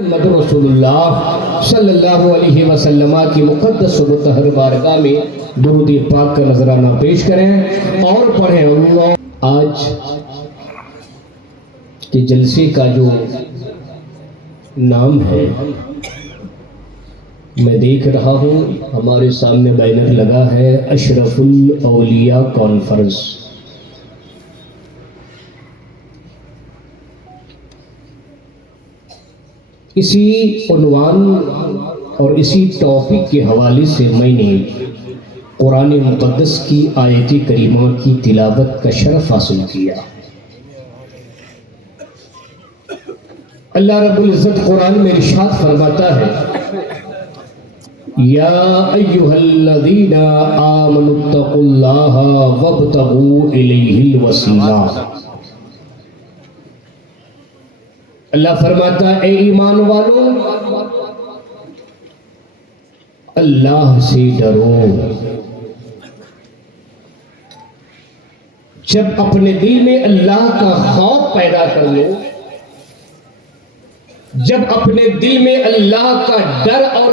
محمد رسول اللہ صلی اللہ علیہ وسلم کی مقدس و مطہر بارگاہ میں درود پاک کا نذرانہ پیش کریں اور پڑھیں اللہ۔ آج کے جلسے کا جو نام ہے، میں دیکھ رہا ہوں ہمارے سامنے بینر لگا ہے اشرف الاولیاء کانفرنس۔ اسی عنوان اور اسی ٹاپک کے حوالے سے میں نے قرآن مقدس کی آیت کریمہ کی تلاوت کا شرف حاصل کیا۔ اللہ رب العزت قرآن میں ارشاد فرماتا ہے، یا ایھا الذین آمنوا اتقوا اللہ وابتغوا الیہ الوسیلہ۔ اللہ فرماتا ہے، اے ایمان والو، اللہ سے ڈرو۔ جب اپنے دل میں اللہ کا خوف پیدا کر لو، جب اپنے دل میں اللہ کا ڈر اور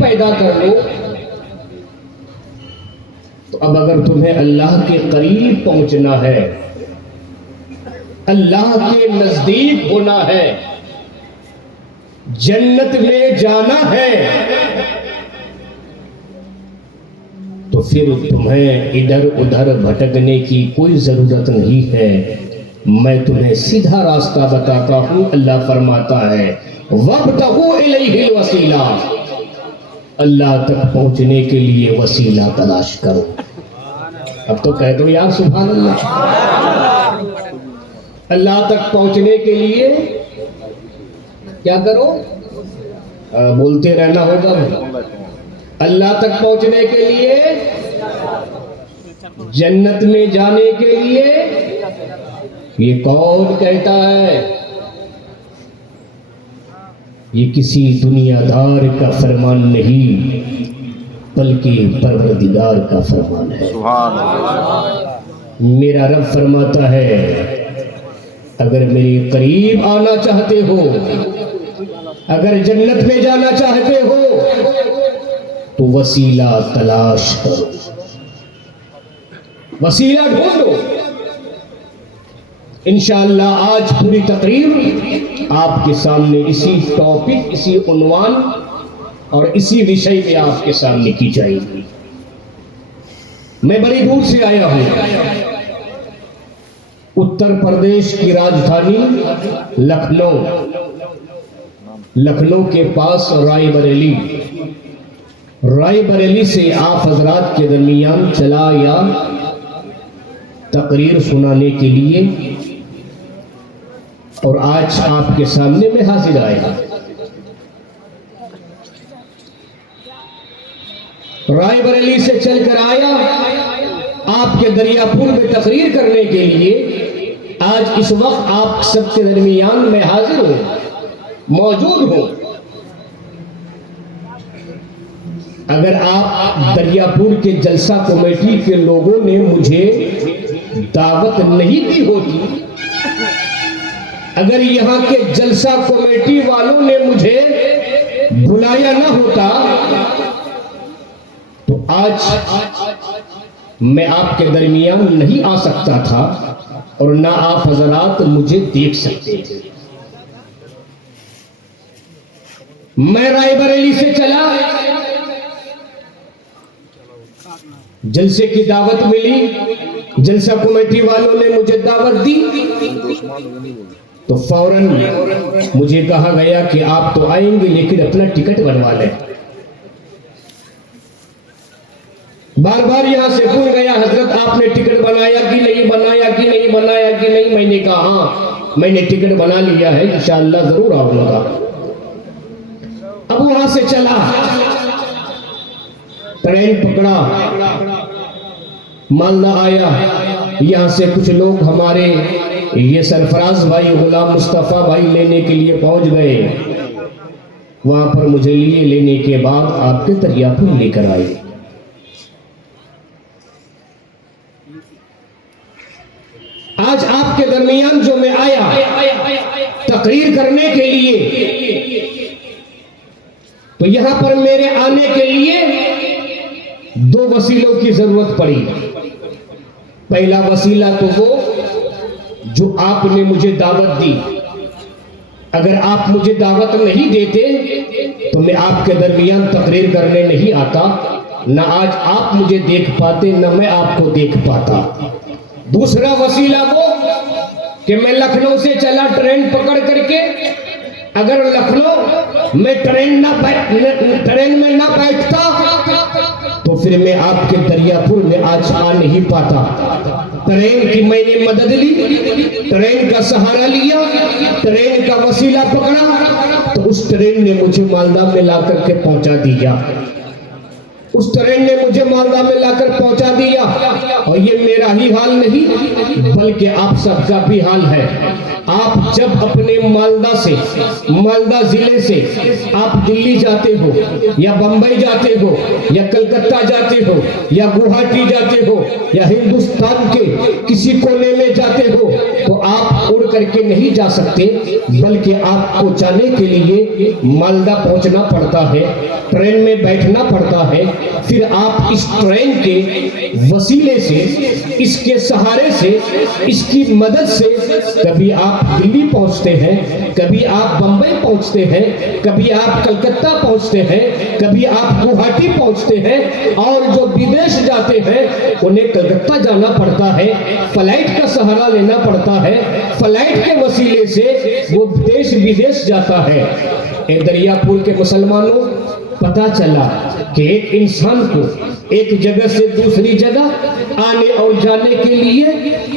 پیدا کر لو، تو اب اگر تمہیں اللہ کے قریب پہنچنا ہے، اللہ کے نزدیک ہونا ہے، جنت میں جانا ہے، تو پھر تمہیں ادھر ادھر بھٹکنے کی کوئی ضرورت نہیں ہے۔ میں تمہیں سیدھا راستہ بتاتا ہوں۔ اللہ فرماتا ہے، وَابْتَغُوا إِلَيْهِ الْوَسِيلَةَ، اللہ تک پہنچنے کے لیے وسیلہ تلاش کرو۔ اب تو کہہ دو یار سبحان اللہ۔ اللہ تک پہنچنے کے لیے کیا کرو؟ بولتے رہنا ہوگا۔ اللہ تک پہنچنے کے لیے، جنت میں جانے کے لیے، یہ کون کہتا ہے؟ یہ کسی دنیا دار کا فرمان نہیں، بلکہ پروردگار کا فرمان ہے۔ میرا رب فرماتا ہے، اگر میرے قریب آنا چاہتے ہو، اگر جنت میں جانا چاہتے ہو، تو وسیلہ تلاش کرو، وسیلہ ڈھونڈو۔ انشاءاللہ آج پوری تقریر آپ کے سامنے اسی ٹاپک، اسی عنوان اور اسی وشے پہ آپ کے سامنے کی جائے گی۔ میں بڑی دور سے آیا ہوں، اتر پردیش کی راجدھانی لکھنؤ کے پاس رائے بریلی سے آپ حضرات کے درمیان چلا یا تقریر سنانے کے لیے، اور آج آپ کے سامنے میں حاضر آیا۔ رائے بریلی سے چل کر آیا آپ کے دریا پور میں تقریر کرنے کے لیے۔ آج اس وقت آپ سب کے درمیان میں حاضر ہوں، موجود ہوں۔ اگر آپ دریا پور کے جلسہ کمیٹی کے لوگوں نے مجھے دعوت نہیں دی ہوتی، اگر یہاں کے جلسہ کمیٹی والوں نے مجھے بلایا نہ ہوتا، تو آج میں آپ کے درمیان نہیں آ سکتا تھا، اور نہ آپ حضرات مجھے دیکھ سکتے تھے۔ میں رائے بریلی سے چلا، جلسے کی دعوت ملی، جلسہ کمیٹی والوں نے مجھے دعوت دی، تو فوراً مجھے کہا گیا کہ آپ تو آئیں گے لیکن اپنا ٹکٹ بنوا لیں۔ بار بار یہاں سے پوچھ گیا، حضرت آپ نے ٹکٹ بنایا کہ نہیں بنایا کہ نہیں بنایا کہ نہیں؟ میں نے کہا ہاں میں نے ٹکٹ بنا لیا ہے، انشاءاللہ ضرور آؤں گا۔ اب وہاں سے چلا، ٹرین پکڑا، مالدہ آیا۔ یہاں سے کچھ لوگ ہمارے یہ سرفراز بھائی، غلام مصطفیٰ بھائی لینے کے لیے پہنچ گئے۔ وہاں پر مجھے لینے کے بعد آپ کے دریا پور لے کر آئے۔ آج آپ کے درمیان جو میں آیا تقریر کرنے کے لیے، تو یہاں پر میرے آنے کے لیے دو وسیلوں کی ضرورت پڑی. پہلا وسیلہ تو وہ جو آپ نے مجھے دعوت دی. اگر آپ مجھے دعوت نہیں دیتے تو میں آپ کے درمیان تقریر کرنے نہیں آتا، نہ آج آپ مجھے دیکھ پاتے نہ میں آپ کو دیکھ پاتا. دوسرا وسیلہ وہ کہ میں لکھنؤ سے چلا ٹرین پکڑ کر کے، اگر لکھنؤ میں ٹرین میں نہ بیٹھتا تو پھر میں آپ کے دریا پور میں آج آ نہیں پاتا. ٹرین کی میں نے مدد لی، ٹرین کا سہارا لیا، ٹرین کا وسیلہ پکڑا تو اس ٹرین نے مجھے مالدہ میں لا کر کے پہنچا دیا. اس ٹرین نے مجھے مالدہ میں لا کر پہنچا دیا. اور یہ میرا ہی حال نہیں بلکہ آپ سب کا بھی حال ہے. آپ جب اپنے مالدہ ضلع سے آپ دلی جاتے ہو یا بمبئی جاتے ہو یا کلکتہ جاتے ہو یا گوہاٹی جاتے ہو یا ہندوستان کے کسی کونے میں جاتے ہو تو آپ اڑ کر کے نہیں جا سکتے، بلکہ آپ کو جانے کے لیے مالدہ پہنچنا پڑتا ہے، ٹرین میں بیٹھنا پڑتا ہے. پھر آپ اس ٹرین کے وسیلے سے، اس کے سہارے سے، اس کی مدد سے کبھی آپ دلی پہنچتے ہیں، کبھی آپ بمبئی پہنچتے ہیں، کبھی آپ کلکتہ پہنچتے ہیں، کبھی آپ گوہاٹی پہنچتے ہیں. اور جو بدیش جاتے ہیں انہیں کلکتہ جانا پڑتا ہے، فلائٹ کا سہارا لینا پڑتا ہے، فلائٹ کے وسیلے سے وہ دیش بدیش جاتا ہے. اے دریا پور کے مسلمانوں، پتا چلا کہ ایک انسان کو ایک جگہ سے دوسری جگہ آنے اور جانے کے لیے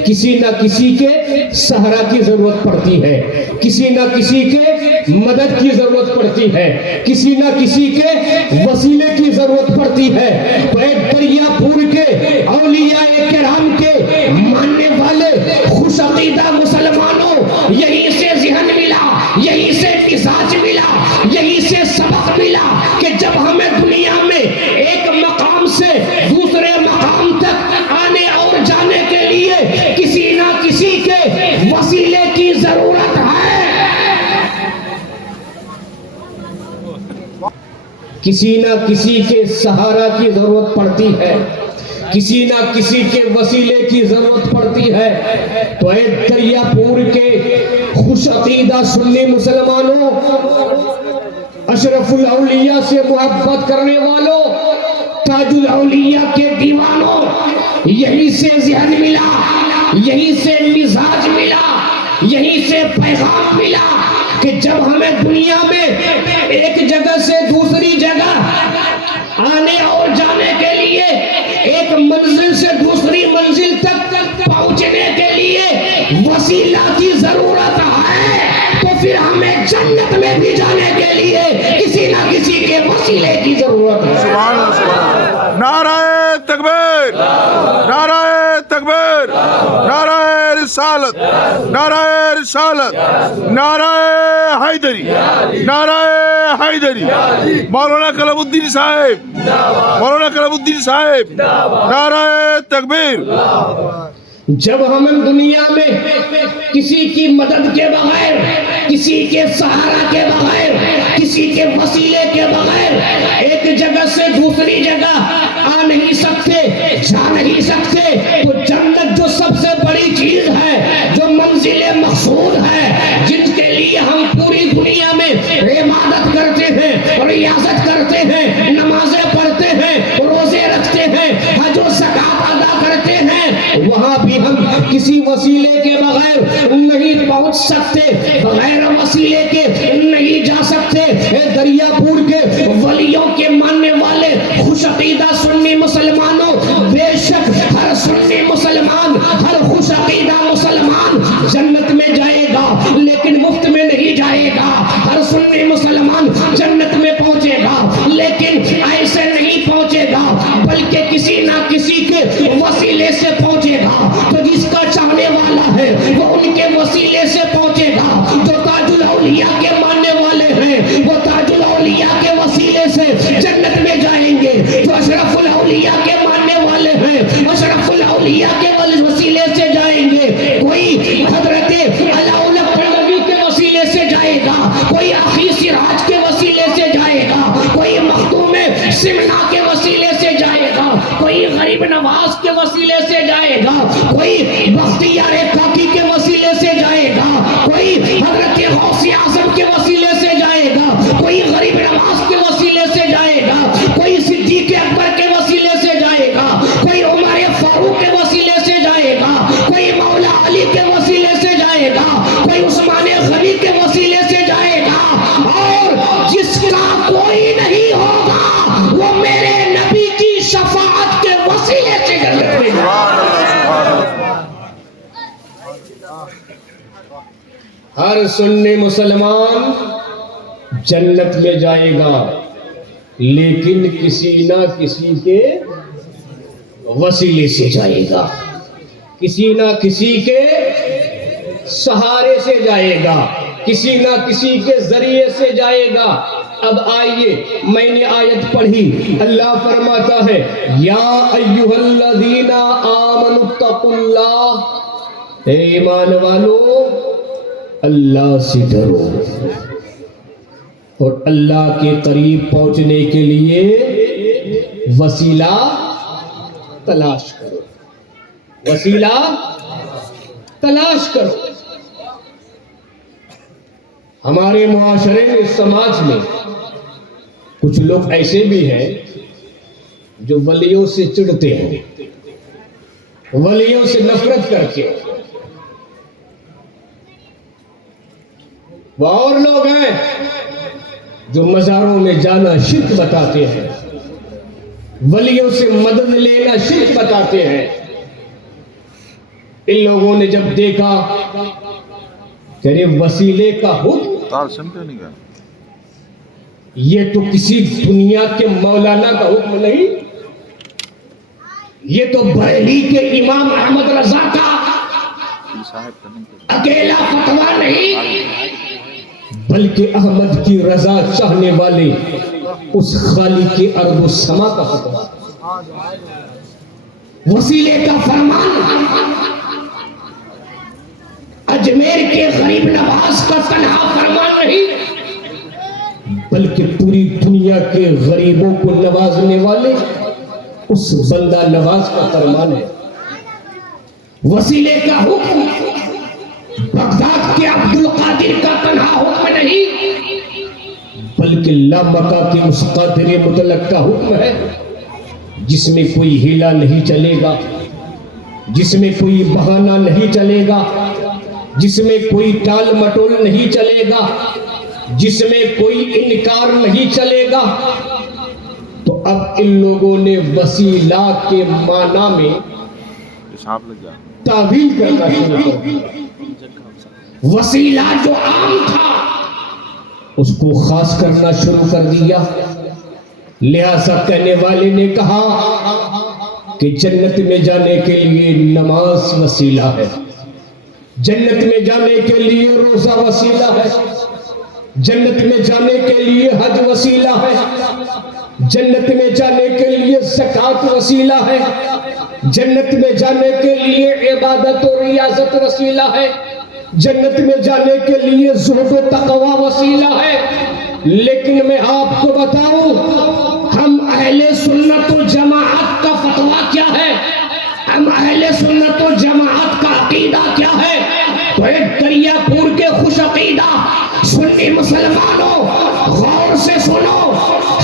کسی نہ کسی کے سہارا کی ضرورت پڑتی ہے، کسی نہ کسی کے مدد کی ضرورت پڑتی ہے، کسی نہ کسی کے وسیلے کی ضرورت پڑتی ہے. تو ایک دریا پور کے اولیاء کرام کے ماننے والے خوش عقیدہ مسلمانوں، یہی سے ذہن ملا، یہی سے مزاج ملا، یہی سے سبق ملا کہ جب ہمیں دنیا میں ایک مقام سے دوسرے مقام تک آنے اور جانے کے لیے کسی نہ کسی کے وسیلے کی ضرورت ہے، کسی نہ کسی کے سہارا کی ضرورت پڑتی ہے، کسی نہ کسی کے وسیلے کی ضرورت پڑتی ہے. تو اے دریا پور کے خوش عقیدہ سنی مسلمانوں، اشرف الاولیاء سے محبت کرنے والوں، تاج الاولیاء کے دیوانوں، یہی سے ذہن ملا، یہی سے مزاج ملا، یہی سے پیغام ملا کہ جب ہمیں دنیا میں ایک جگہ سے دوسری جگہ آنے اور جانے کے لیے، ایک منزل سے دوسری منزل تک پہنچنے کے لیے وسیلہ کی ضرورت ہے، تو پھر ہمیں جنت میں بھی جانے کے لیے کسی نہ کسی کے وسیلے کی ضرورت ہے. سبحان اللہ. نعرہ تکبیر، نعرہ تکبیر، نعرہ رسالت، نعرہ رسالت، نعرہ حیدری، نعرہ حیدری. مولانا کلام الدین صاحب، مولانا کلام الدین صاحب، نعرہ تکبیر. جب ہم دنیا میں کسی کی مدد کے بغیر، کسی کے سہارا کے بغیر، کسی کے وسیلے کے بغیر ایک جگہ سے دوسری جگہ آ نہیں سکتے، جا نہیں سکتے، تو جنت جو سب سے بڑی چیز ہے، جو منزل مقصود ہے، جن کے لیے ہم پوری دنیا میں عبادت کرتے ہیں، ریاضت کرتے ہیں، نمازیں پڑھتے ہیں، روزے رکھتے ہیں، حج و زکات ادا کرتے ہیں، وہاں بھی ہم کسی وسیلے کے بغیر نہیں پہنچ سکتے، بغیر وسیلے کے نہیں جا سکتے. دریا پور کے ولیوں کے ماننے والے خوش عقیدہ سنی مسلمانوں، بے شک ہر سنی مسلمان، ہر خوش عقیدہ مسلمان جنت میں جائے گا، لیکن مفت میں نہیں جائے گا. ہر سنی مسلمان جنت میں پہنچے گا، لیکن ایسے نہیں پہنچے گا، بلکہ کسی نہ کسی کے وسیلے سے پہنچے گا. تو جس کا چاہنے والا ہے وہ ان کے وسیلے سے پہنچے گا، جو ہر سنی مسلمان جنت میں جائے گا، لیکن کسی نہ کسی کے وسیلے سے جائے گا، کسی نہ کسی کے سہارے سے جائے گا، کسی نہ کسی کے ذریعے سے جائے گا۔ اب آئیے، میں نے آیت پڑھی، اللہ فرماتا ہے یا ایھا الذین آمنوا اتقوا اللہ، اے ایمان والو اللہ سے ڈرو اور اللہ کے قریب پہنچنے کے لیے وسیلہ تلاش کرو، وسیلہ تلاش کرو۔ ہمارے معاشرے میں، سماج میں کچھ لوگ ایسے بھی ہیں جو ولیوں سے چڑھتے ہیں، ولیوں سے نفرت کرتے ہیں۔ وہ اور لوگ ہیں جو مزاروں میں جانا شرک بتاتے ہیں، ولیوں سے مدد لینا شرک بتاتے ہیں۔ ان لوگوں نے جب دیکھا کہ وسیلے کا حکم یہ تو کسی دنیا کے مولانا کا حکم نہیں، یہ تو بریلی کے امام احمد رضا کا اکیلا فتویٰ نہیں، بلکہ احمد کی رضا چاہنے والے اس خالق کے ارض و سما کا فتویٰ، وسیلے کا فرمان اجمیر کے غریب نواز کا تنہا فرمان نہیں، بلکہ پوری دنیا کے غریبوں کو نوازنے والے اس بندہ نواز کا فرمان ہے۔ وسیلے کا حکم بغداد کے عبد القادر کا تنہا حکم نہیں، بلکہ لامکہ کے اس قادر مطلق کا حکم ہے، جس میں کوئی ہیلا نہیں چلے گا، جس میں کوئی بہانہ نہیں چلے گا، جس میں کوئی ٹال مٹول نہیں چلے گا، جس میں کوئی انکار نہیں چلے گا۔ تو اب ان لوگوں نے وسیلہ کے معنی میں تعویل کرنا شروع کر دیا، وسیلہ جو عام تھا اس کو خاص کرنا شروع کر دیا۔ لہذا کہنے والے نے کہا کہ جنت میں جانے کے لیے نماز وسیلہ ہے، جنت میں جانے کے لیے روزہ وسیلہ ہے، جنت میں جانے کے لیے حج وسیلہ ہے، جنت میں جانے کے لیے زکوٰۃ وسیلہ ہے، جنت میں جانے کے لیے عبادت و ریاضت وسیلہ ہے، جنت میں جانے کے لیے زہد و تقوی وسیلہ ہے۔ لیکن میں آپ کو بتاؤں، ہم اہل سنت و جماعت کا فتویٰ کیا ہے، ہم اہل سنت و جماعت کا عقیدہ کیا ہے؟ تو ایک دریا پور کے خوش عقیدہ سنی مسلمانوں غور سے سنو،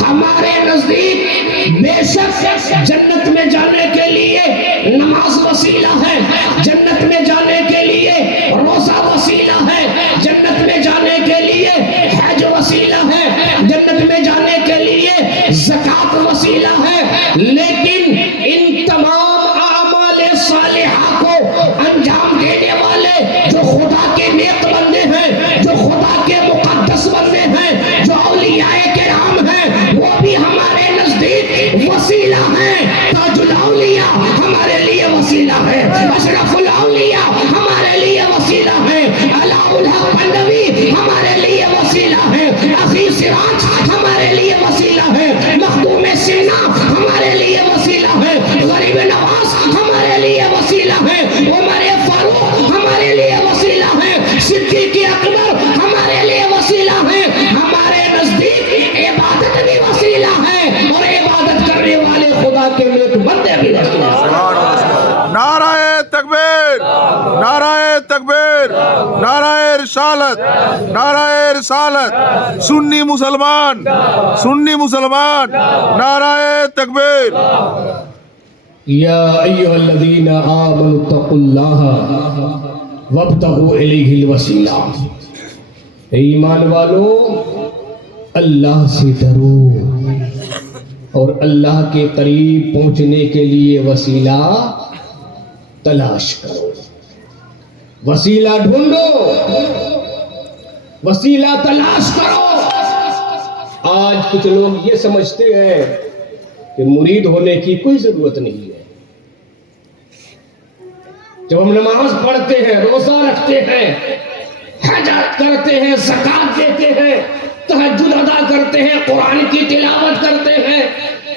ہمارے نزدیک بے شک جنت میں جانے کے لیے نماز وسیلہ ہے، جنت میں جانے کے لیے روزہ وسیلہ ہے، جنت میں جانے کے لیے حج وسیلہ ہے، جنت میں جانے کے لیے زکوٰۃ وسیلہ ہے۔ لیکن ان تمام اعمال صالحہ کو انجام دینے والے جو خدا کے نیک بندے ہیں، جو خدا کے مقدس بندے ہیں، جو اولیاء کرام ہیں، وہ بھی ہمارے نزدیک وسیلہ ہیں۔ تاج الاولیاء ہمارے لیے وسیلہ ہے، اشرف الاولیاء ہمارے لیے وسیلہ ہے، علاء الحق بندوی ہمارے لیے وسیلہ ہے، اخی سراج ہمارے لیے وسیلہ ہے، مخدوم سنہ ہمارے لیے وسیلہ ہے، غریب نواز ہمارے لیے وسیلہ ہے، عمر فاروق ہمارے لیے وسیلہ ہے، صدیق اکبر ہمارے لیے وسیلہ ہے۔ ہمارے نزدیک عبادت بھی وسیلہ ہے اور عبادت کرنے والے خدا کے نیک بندے بھی وسیلہ ہیں۔ نعرہ تکبیر، نعرہ تکبیر، نعرہ رسالت، نعرہ رسالت، سنی مسلمان، سنی مسلمان، نعرہ تکبیر۔ یا ایھا الذین آمنوا اتقوا اللہ وابتغوا الیہ الوسیلہ، اے ایمان والو اللہ سے ڈرو اور اللہ کے قریب پہنچنے کے لیے وسیلہ تلاش کرو، وسیلہ ڈھونڈو، وسیلہ تلاش کرو. آج کچھ لوگ یہ سمجھتے ہیں کہ مرید ہونے کی کوئی ضرورت نہیں ہے. جب ہم نماز پڑھتے ہیں، روزہ رکھتے ہیں، حج کرتے ہیں، زکات دیتے ہیں، تہجد ادا کرتے ہیں، قرآن کی تلاوت کرتے ہیں،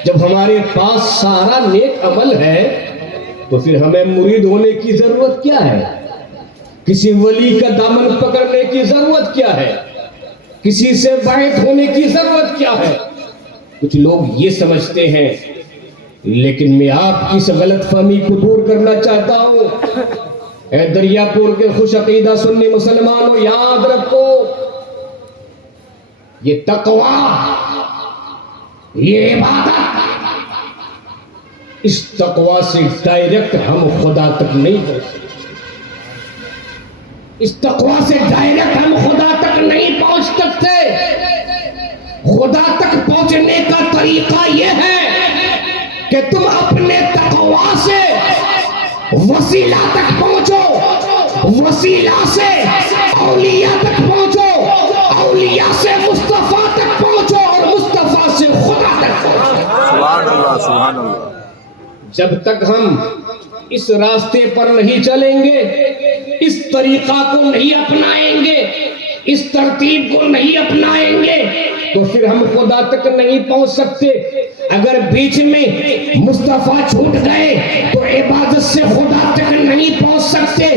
جب ہمارے پاس سارا نیک عمل ہے تو پھر ہمیں مرید ہونے کی ضرورت کیا ہے؟ کسی ولی کا دامن پکڑنے کی ضرورت کیا ہے؟ کسی سے بیعت ہونے کی ضرورت کیا ہے؟ کچھ لوگ یہ سمجھتے ہیں، لیکن میں آپ کی اس غلط فہمی کو دور کرنا چاہتا ہوں. اے دریا پور کے خوش عقیدہ سنی مسلمانوں، یاد رکھو، یہ تقوی، یہ عبادت، اس تقوی سے ڈائریکٹ ہم خدا تک نہیں پہنچ سکتے. اس تقوی سے ڈائریکٹ ہم خدا تک نہیں پہنچ سکتے. خدا تک پہنچنے کا طریقہ یہ ہے کہ تم اپنے تقوی سے وسیلہ تک پہنچو، وسیلہ سے اولیاء تک پہنچو، اولیاء سے مصطفیٰ تک پہنچو، اور مصطفیٰ سے خدا تک پہنچو. سبحان اللہ، سبحان اللہ. جب تک ہم اس راستے پر نہیں چلیں گے، اس طریقہ کو نہیں اپنائیں گے، اس ترتیب کو نہیں اپنائیں گے، تو پھر ہم خدا تک نہیں پہنچ سکتے. اگر بیچ میں مصطفیٰ چھوٹ گئے تو عبادت سے خدا تک نہیں پہنچ سکتے.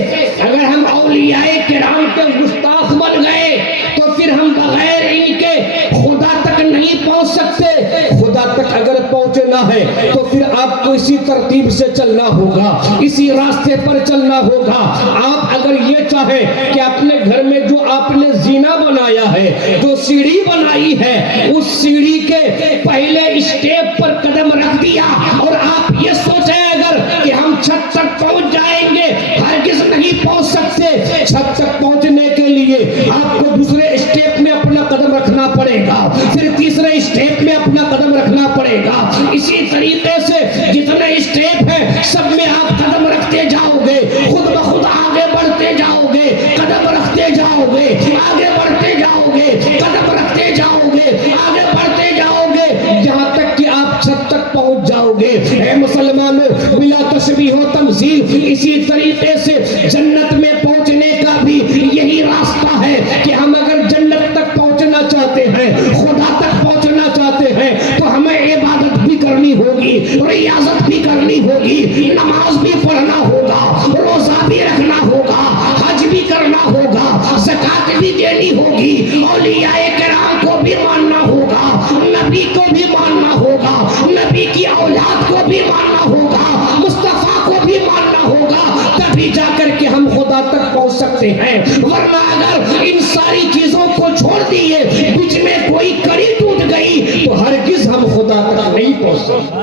اگر ہم اولیاء کرام کے گستاخ بن گئے تو پھر ہم بغیر ان کے خدا تک نہیں پہنچ سکتے. خدا تک اگر پہنچنا ہے تو پھر آپ کو اسی ترتیب سے چلنا ہوگا، اسی راستے پر چلنا ہوگا. آپ اگر یہ چاہیں کہ اپنے گھر میں جو آپ نے زینہ بنایا ہے، جو سیڑھی بنائی ہے، اس سیڑھی کے پہلے اسٹیپ پر قدم رکھ دیا اور آپ یہ سوچیں اگر کہ ہم چھت تک پہنچ جائیں گے، ہرگز نہیں پہنچ سکتے. چھت تک پہنچنے کے لیے آپ کو دوسرے اسٹیپ میں اپنا قدم رکھنا پڑے گا، پھر تیسرے اسٹیپ میں اپنا قدم رکھنا پڑے گا. اسی طریقے سے جتنے اسٹیپ ہیں سب میں آپ قدم رکھتے جاؤ گے، خود بخود آگے بڑھتے جاؤ گے، قدم رکھتے جاؤ گے، آگے بڑھتے جاؤ گے، قدم رکھتے جاؤ گے، آگے بڑھتے جاؤ گے، جہاں تک کہ آپ چھت تک پہنچ جاؤ گے. اے مسلمانوں، بلا تشبیہ و تمثیل، اسی طریقے سے جنت میں پہنچنے کا بھی یہی راستہ ہے کہ ہم اگر جنت تک پہنچنا چاہتے ہیں، خدا تک پہنچنا چاہتے ہیں، تو ہمیں عبادت بھی کرنی ہوگی، ریاضت بھی کرنی ہوگی، نماز بھی پڑھنا ہوگا، روزہ بھی رکھنا ہوگا، حج بھی کرنا ہوگا، زکات بھی دینی ہوگی، اولیاء کرام کو بھی ماننا ہوگا، نبی کو بھی ماننا ہوگا، نبی کی اولاد کو بھی ماننا ہوگا، مصطفیٰ کو بھی ماننا ہوگا، تبھی جا کر کے ہم خدا تک پہنچ سکتے ہیں. ورنہ اگر ان ساری چیزوں کو چھوڑ دیے، بیچ میں کوئی کڑی ٹوٹ گئی، تو ہرگز ہم خدا تک نہیں پہنچ سکتے.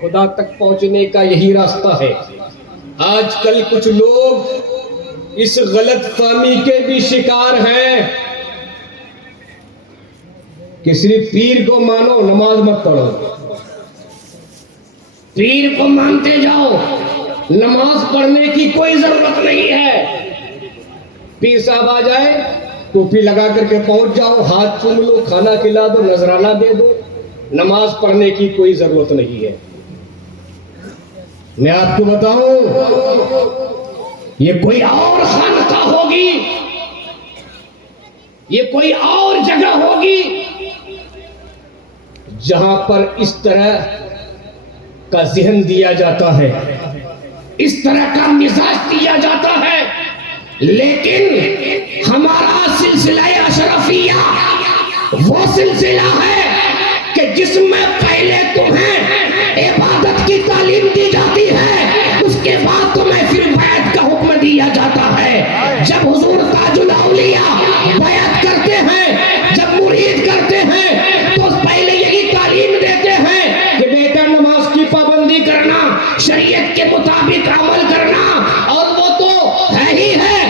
خدا تک پہنچنے کا یہی راستہ ہے. آج کل کچھ لوگ اس غلط فہمی کے بھی شکار ہیں کہ صرف پیر کو مانو، نماز مت پڑھو. پیر کو مانتے جاؤ، نماز پڑھنے کی کوئی ضرورت نہیں ہے. پیر صاحب آ جائے، ٹوپی لگا کر کے پہنچ جاؤ، ہاتھ چوم لو، کھانا کھلا دو، نذرانہ دے دو، نماز پڑھنے کی کوئی ضرورت نہیں ہے. میں آپ کو بتاؤں، یہ کوئی اور خانقاہ ہوگی، یہ کوئی اور جگہ ہوگی جہاں پر اس طرح کا ذہن دیا جاتا ہے، اس طرح کا مزاج دیا جاتا ہے. لیکن ہمارا سلسلہ اشرفیہ وہ سلسلہ ہے کہ جس میں پہلے تمہیں عبادت کی تعلیم دی جاتی ہے، اس کے بعد تمہیں پھر بیعت کا حکم دیا جاتا ہے. جب حضور تاج الاولیاء بیعت کرتے ہیں، جب مرید کرتے ہیں، تو پہلے یہی تعلیم دیتے ہیں کہ بیٹا نماز کی پابندی کرنا، شریعت کے مطابق عمل کرنا. اور وہ تو ہے ہی ہے.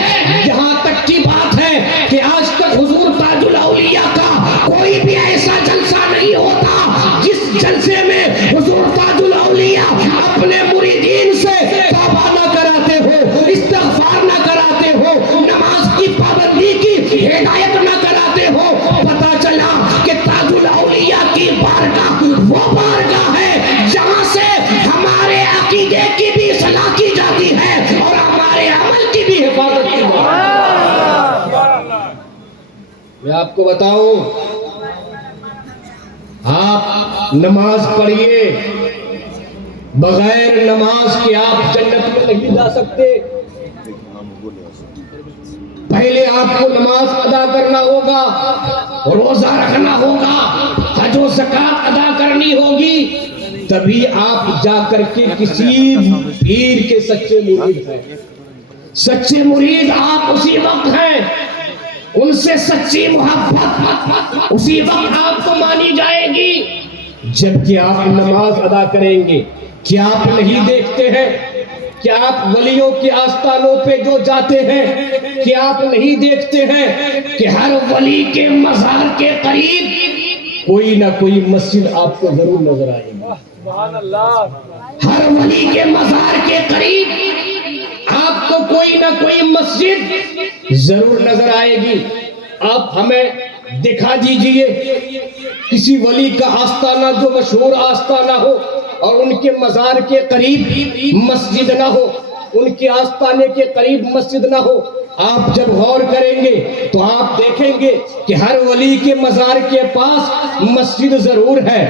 یہاں تک کی بات ہے کہ آج تک حضور تاج الاولیاء کا کوئی بھی ایسا جلسہ آپ کو بتاؤں، آپ نماز پڑھیے، بغیر نماز کے آپ جنت میں نہیں جا سکتے۔ پہلے آپ کو نماز ادا کرنا ہوگا، روزہ رکھنا ہوگا، حج و زکات ادا کرنی ہوگی، تبھی آپ جا کر کے کسی پیر کے سچے مرید ہیں۔ سچے مرید آپ اسی وقت ہیں، ان سے سچی محبت اسی وقت آپ کو مانی جائے گی جبکہ آپ نماز ادا کریں گے۔ کیا آپ نہیں دیکھتے ہیں کہ آپ ولیوں کے آستانوں پہ جو جاتے ہیں، کیا آپ نہیں دیکھتے ہیں کہ ہر ولی کے مزار کے قریب کوئی نہ کوئی مسجد آپ کو ضرور نظر آئے گی؟ سبحان اللہ۔ ہر ولی کے مزار کے قریب آپ کو کوئی نہ کوئی مسجد ضرور نظر آئے گی۔ آپ ہمیں دکھا دیجئے کسی ولی کا آستانہ جو مشہور آستانہ ہو اور ان کے مزار کے قریب مسجد نہ ہو، ان کے آستانے کے قریب مسجد نہ ہو۔ آپ جب غور کریں گے تو آپ دیکھیں گے کہ ہر ولی کے مزار کے پاس مسجد ضرور ہے،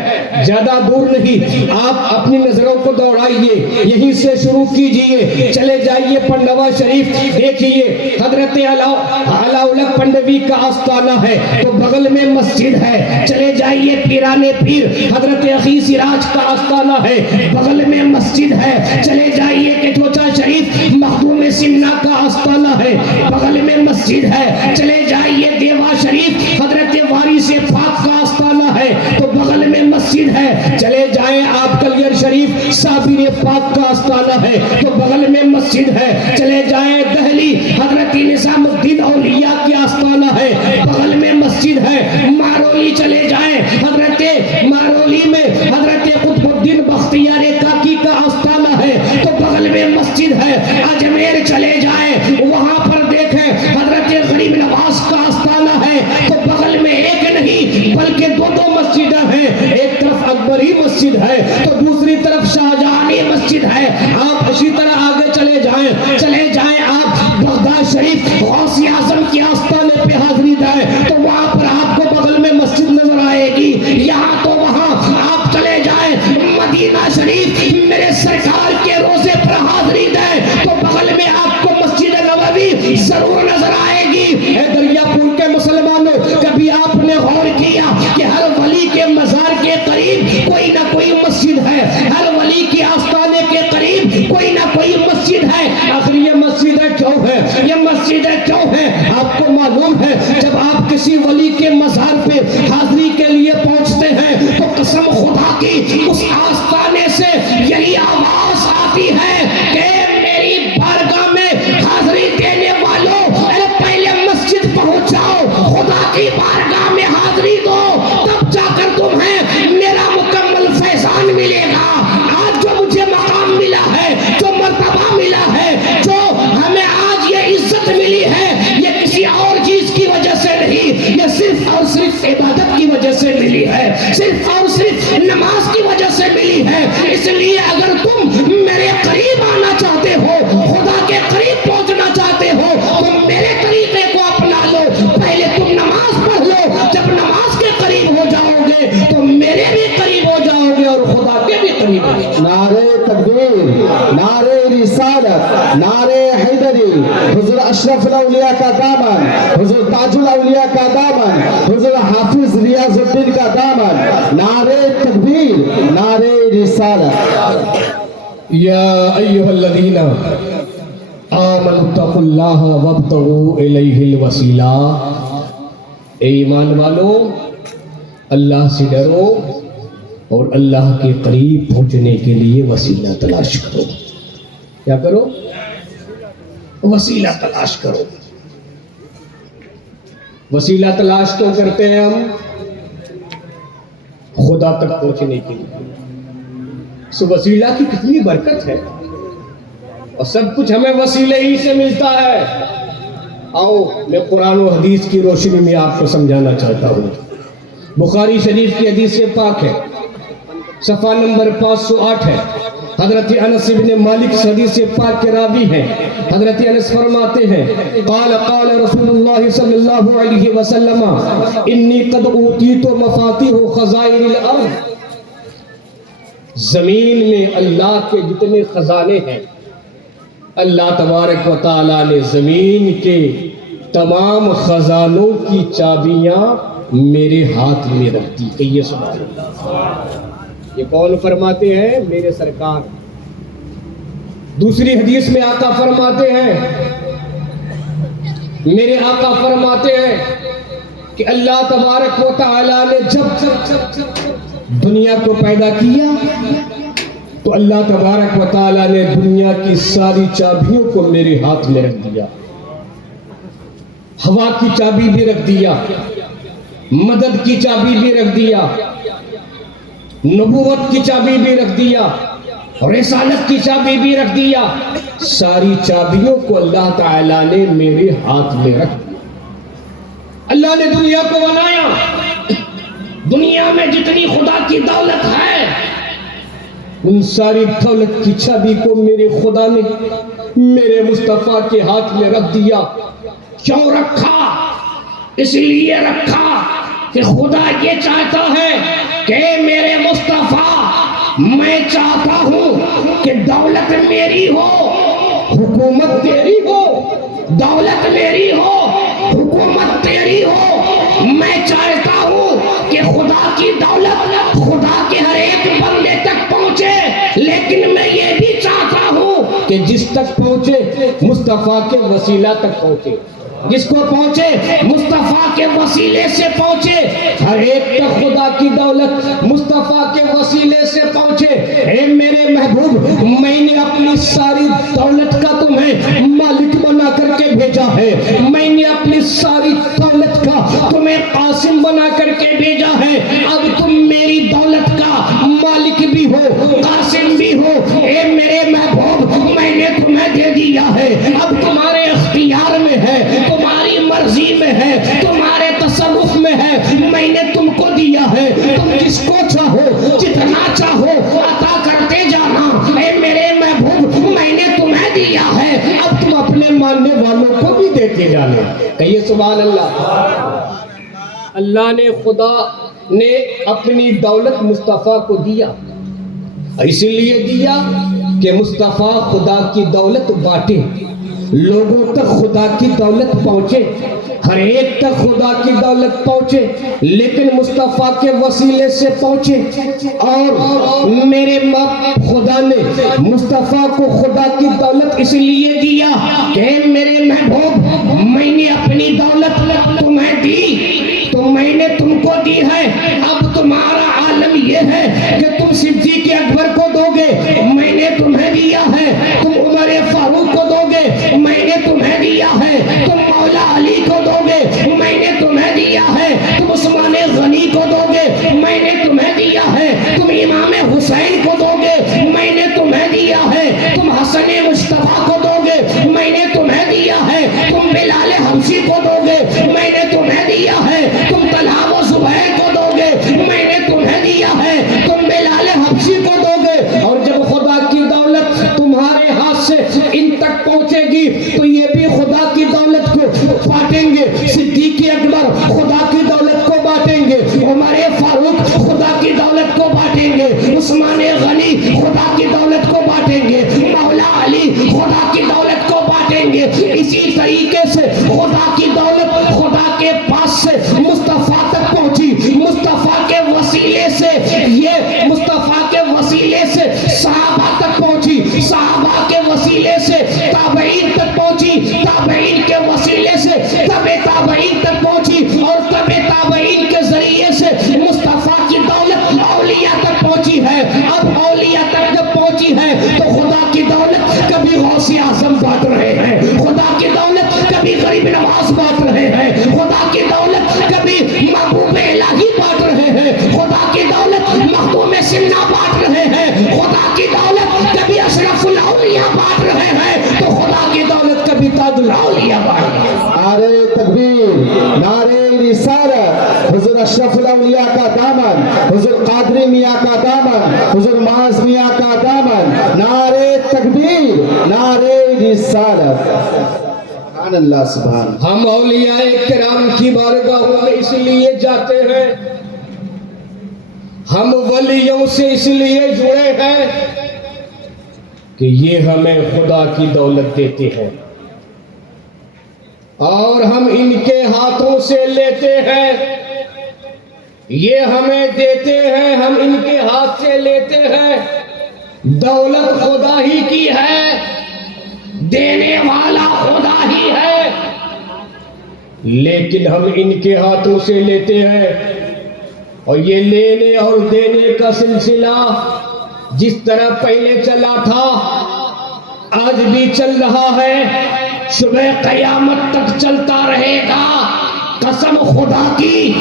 زیادہ دور نہیں۔ آپ اپنی نظروں کو دوڑائیے، یہیں سے شروع کیجئے، چلے جائیے پنڈوا شریف، دیکھیے حضرت علاؤلک پنڈوی کا آستانہ ہے تو بغل میں مسجد ہے۔ چلے جائیے پیرانے پیر حضرت اخی سراج کا آستانہ ہے، بغل میں مسجد ہے۔ چلے جائیے کچوچا شریف مخدوم سمنا کا آستانہ ہے، بغل میں مسجد ہے۔ چلے جائیے دیوا شریف حضرت وارث پاک کا آستانہ ہے تو بغل میں مسجد ہے۔ چلے جائیں آپ کلیر شریف صابر پاک کا آستانہ ہے تو بغل میں مسجد ہے۔ چلے جائیں دہلی حضرت نظام الدین اولیاء کی آستانہ ہے، بغل میں مسجد ہے۔ مارولی چلے جائیں، حضرت مارولی میں حضرت قطب الدین بختیار کاکی کا آستانہ ہے تو بغل میں مسجد ہے۔ اجمیر چلے جائیں، وہاں پر دیکھیں حضرت غریب نواز کا آستانہ ہے تو بغل میں ایک نہیں بلکہ دو مسجدیں ہیں، ایک طرف اکبری مسجد ہے تو دوسری طرف شاہجہانی مسجد ہے۔ آپ اسی طرح آگے چلے جائیں آپ بغداد شریف غوث اعظم کے آستانے پہ حاضری دیں تو وہاں پر آپ کو بغل میں مسجد نظر آئے گی۔ یہاں تو وہاں آپ چلے جائیں مدینہ شریف میرے سرکار کے روزے پر حاضری دیں تو بغل میں آپ کو مسجد نبوی ضرور نظر آئے گی۔ اے دریا پور کے مسلمانوں، کبھی آپ نے غور کیا کہ ہر ولی کے مزار کے قریب کوئی نہ کوئی مسجد ہے، ہر ولی کے آستانے کے قریب کوئی نہ کوئی مسجد ہے؟ آخر یہ مسجدیں کیوں ہیں؟ یہ مسجدیں کیوں ہیں؟ آپ کو معلوم ہے جب آپ کسی ولی کے مزار پہ حاضری کے لیے پہنچتے ہیں تو قسم خدا کی اس آستانے سے یہی آواز آتی ہے کہ میری بارگاہ میں حاضری دینے والوں پہلے مسجد پہنچ جاؤ، خدا کی بارگاہ میں حاضری دو، تب جا کر تمہیں میرا مکمل فیضان ملے گا۔ آج جو مجھے مقام ملا ہے، جو مرتبہ ملا ہے، جو ہمیں آج یہ عزت ملی ہے، یہ کسی اور چیز کی وجہ سے نہیں، یہ صرف اور صرف عبادت کی وجہ سے ملی ہے، صرف اور صرف نماز کی وجہ سے ملی ہے۔ اس لیے اگر تم میرے قریب آنا چاہتے ہو، خدا کے قریب پہنچنا چاہتے ہو، تم میرے طریقے کو اپنا لو۔ پہلے تم نماز پڑھ لو، جب نماز کے قریب ہو جاؤ گے تو میرے بھی قریب ہو جاؤ گے اور خدا کے بھی قریب ہو جاؤ گے۔ نعرے تکبیر، نعرے رسالت، نعرے حیدری، حضور اشرف الاولیاء کا دامن، حضور تاج الاولیاء کا دامن، حضور حافظ ریاض الدین کا دامن، نعرے تکبیر، نعرے رسالت۔ یا ایھا الذین آمنوا اتقوا اللہ وابتغوا الیہ الوسیلہ، اے ایمان والو اللہ سے ڈرو اور اللہ کے قریب پہنچنے کے لیے وسیلہ تلاش کرو۔ کیا کرو؟ وسیلہ تلاش کرو۔ وسیلہ تلاش کیوں کرتے ہیں ہم؟ خدا تک پہنچنے کے لیے۔ اس وسیلہ کی کتنی برکت ہے اور سب کچھ ہمیں وسیلے ہی سے ملتا ہے۔ آؤ میں قرآن و حدیث کی روشنی میں آپ کو سمجھانا چاہتا ہوں۔ بخاری شریف کی حدیث پاک ہے، صفحہ نمبر 508 ہے، حضرت انس بن مالک حدیث پاک کے راوی ہیں. حضرت انس فرماتے ہیں قال قال رسول اللہ صلی اللہ علیہ وسلم انی قد اوتیت مفاتیح خزائن الارض. زمین میں اللہ کے جتنے خزانے ہیں اللہ تبارک و تعالیٰ نے زمین کے تمام خزانوں کی چابیاں میرے ہاتھ میں رکھ دی. کہیے سبحان اللہ. یہ کون فرماتے ہیں؟ میرے سرکار. دوسری حدیث میں آقا فرماتے ہیں میرے آقا فرماتے ہیں کہ اللہ تبارک و تعالیٰ نے جب دنیا کو پیدا کیا تو اللہ تبارک و تعالیٰ نے دنیا کی ساری چابیوں کو میرے ہاتھ میں رکھ دیا. ہوا کی چابی بھی رکھ دیا, مدد کی چابی بھی رکھ دیا, نبوت کی چابی بھی رکھ دیا, رسالت کی چابی بھی رکھ دیا. ساری چابیوں کو اللہ تعالیٰ نے میرے ہاتھ میں رکھ دیا. اللہ نے دنیا کو بنایا. دنیا میں جتنی خدا کی دولت ہے ان ساری دولت کی چابی کو میرے خدا نے میرے مصطفیٰ کے ہاتھ میں رکھ دیا. کیوں رکھا؟ اس لیے رکھا کہ خدا یہ چاہتا ہے کہ میرے مصطفیٰ میں چاہتا ہوں کہ دولت میری ہو, حکومت تیری ہو, دولت میری ہو, حکومت تیری ہو. میں چاہتا ہوں کہ خدا کی دولت خدا کے ہر ایک بندے تک پہنچے, لیکن میں یہ بھی چاہتا ہوں کہ جس تک پہنچے مصطفیٰ کے وسیلہ تک پہنچے. جس کو پہنچے مصطفیٰ کے وسیلے سے پہنچے. ہر ایک تک خدا کی دولت مصطفیٰ کے وسیلے سے پہنچے. اے میرے محبوب, میں نے اپنی ساری دولت کا تمہیں مالک بنا کر کے بھیجا ہے. میں نے اپنی ساری دولت کا تمہیں قاسم بنا کر کے بھیجا ہے. اب تم میری دولت کا مالک بھی ہو, قاسم بھی ہو. اے میرے محبوب, میں نے تمہیں دے دیا ہے. اب تمہارے اختیار میں ہے, تمہاری مرضی میں ہے, تمہارے تصرف میں ہے. میں نے تم کو دیا ہے, تم جس کو چاہو جتنا چاہو عطا کرتے جانا. اے میرے محبوب, میں نے تمہیں دیا ہے, اب تم اپنے ماننے والوں کو بھی دیتے جانا. کہیے سبحان اللہ. اللہ نے خدا نے اپنی دولت مصطفیٰ کو دیا, اس لیے دیا کہ مصطفیٰ خدا کی دولت بانٹے, لوگوں تک خدا کی دولت پہنچے, ہر ایک تک خدا کی دولت پہنچے, لیکن مصطفیٰ کے وسیلے سے پہنچے. اور میرے خدا نے مصطفیٰ کو خدا کی دولت اس لیے دیا کہ میرے محبوب, میں نے اپنی دولت تمہیں دی تو میں نے تم کو دی ہے. اب تمہارا عالم یہ ہے کہ تم صدیق اکبر کو دو گے, میں نے تمہیں دیا ہے. تم عمر فاروق کو دو گے, میں نے تمہیں دیا ہے. تم مولا علی کو دو گے, میں نے تمہیں دیا ہے. تم عثمان غنی کو دو گے, میں نے تمہیں دیا ہے. تم امام حسین کو دو گے, میں نے تمہیں دیا ہے. تم حسن مصطفیٰ کو دو گے, میں نے تمہیں دیا ہے. تم بلال حبشی کو دو گے, میں نے تمہیں دیا ہے. تم طلحہ و زبیر کو دو گے, میں نے تمہیں دیا ہے. تم بلال حبشی کو دو گے. اور جب خدا کی دولت تمہارے ہاتھ سے ان تک پہنچے گی تو یہ بھی خدا کی دولت کو بانٹیں گے. صدیق اکبر خدا کی دولت کو بانٹیں گے, عمر فاروق خدا کی دولت کو بانٹیں گے, عثمان غنی خدا کی دولت کو بانٹیں گے, مولا علی خدا کی دولت کو بانٹیں گے. اسی طریقے سے خدا کی دولت خدا کے پاس سے مصطفیٰ تک پہنچی. مصطفیٰ کے وسیلے سے یہ مصطفیٰ کے وسیلے سے صحابہ تک پہنچی, صحابہ کے وسیلے سے تابعین تک پہنچی, تابعین کے وسیلے سے تبع تابعین تک پہنچی, اور تبع تابعین کے ذریعے سے مصطفیٰ کی دولت اولیاء تک پہنچی ہے. اب اولیاء تک جب پہنچی ہے تو خدا کی دولت کبھی غوث اعظم بانٹ رہے ہیں, خدا کی دولت کبھی غریب نواز بانٹ رہے ہیں, خدا کی دولت کبھی محبوب الہی بانٹ رہے ہیں, خدا کی دولت مخدوم سنہ بانٹ رہے ہیں, خدا کی دولت کبھی اشرف الاولیاء بانٹ رہے ہیں, تو خدا کی دولت کبھی تاج الاولیاء بانٹ رہے ہیں. نعرے تکبیر, نعرے رسالت, اشرف الاولیاء کا دامن، حضور قادری میاں کا دامن، حضور معاذ میاں کا دامن، نعرہ تکبیر، نعرہ رسالت۔ سبحان اللہ سبحان اللہ۔ ہم اولیاء کرام کی بارگاہوں میں اس لیے جاتے ہیں، ہم ولیوں سے اس لیے جڑے ہیں کہ یہ ہمیں خدا کی دولت دیتے ہیں اور ہم ان کے ہاتھوں سے لیتے ہیں، یہ ہمیں دیتے ہیں، ہم ان کے ہاتھ سے لیتے ہیں۔ دولت خدا ہی کی ہے، دینے والا خدا ہی ہے، لیکن ہم ان کے ہاتھوں سے لیتے ہیں، اور یہ لینے اور دینے کا سلسلہ جس طرح پہلے چلا تھا آج بھی چل رہا ہے، صبح قیامت تک چلتا رہے گا۔ قسم خدا کی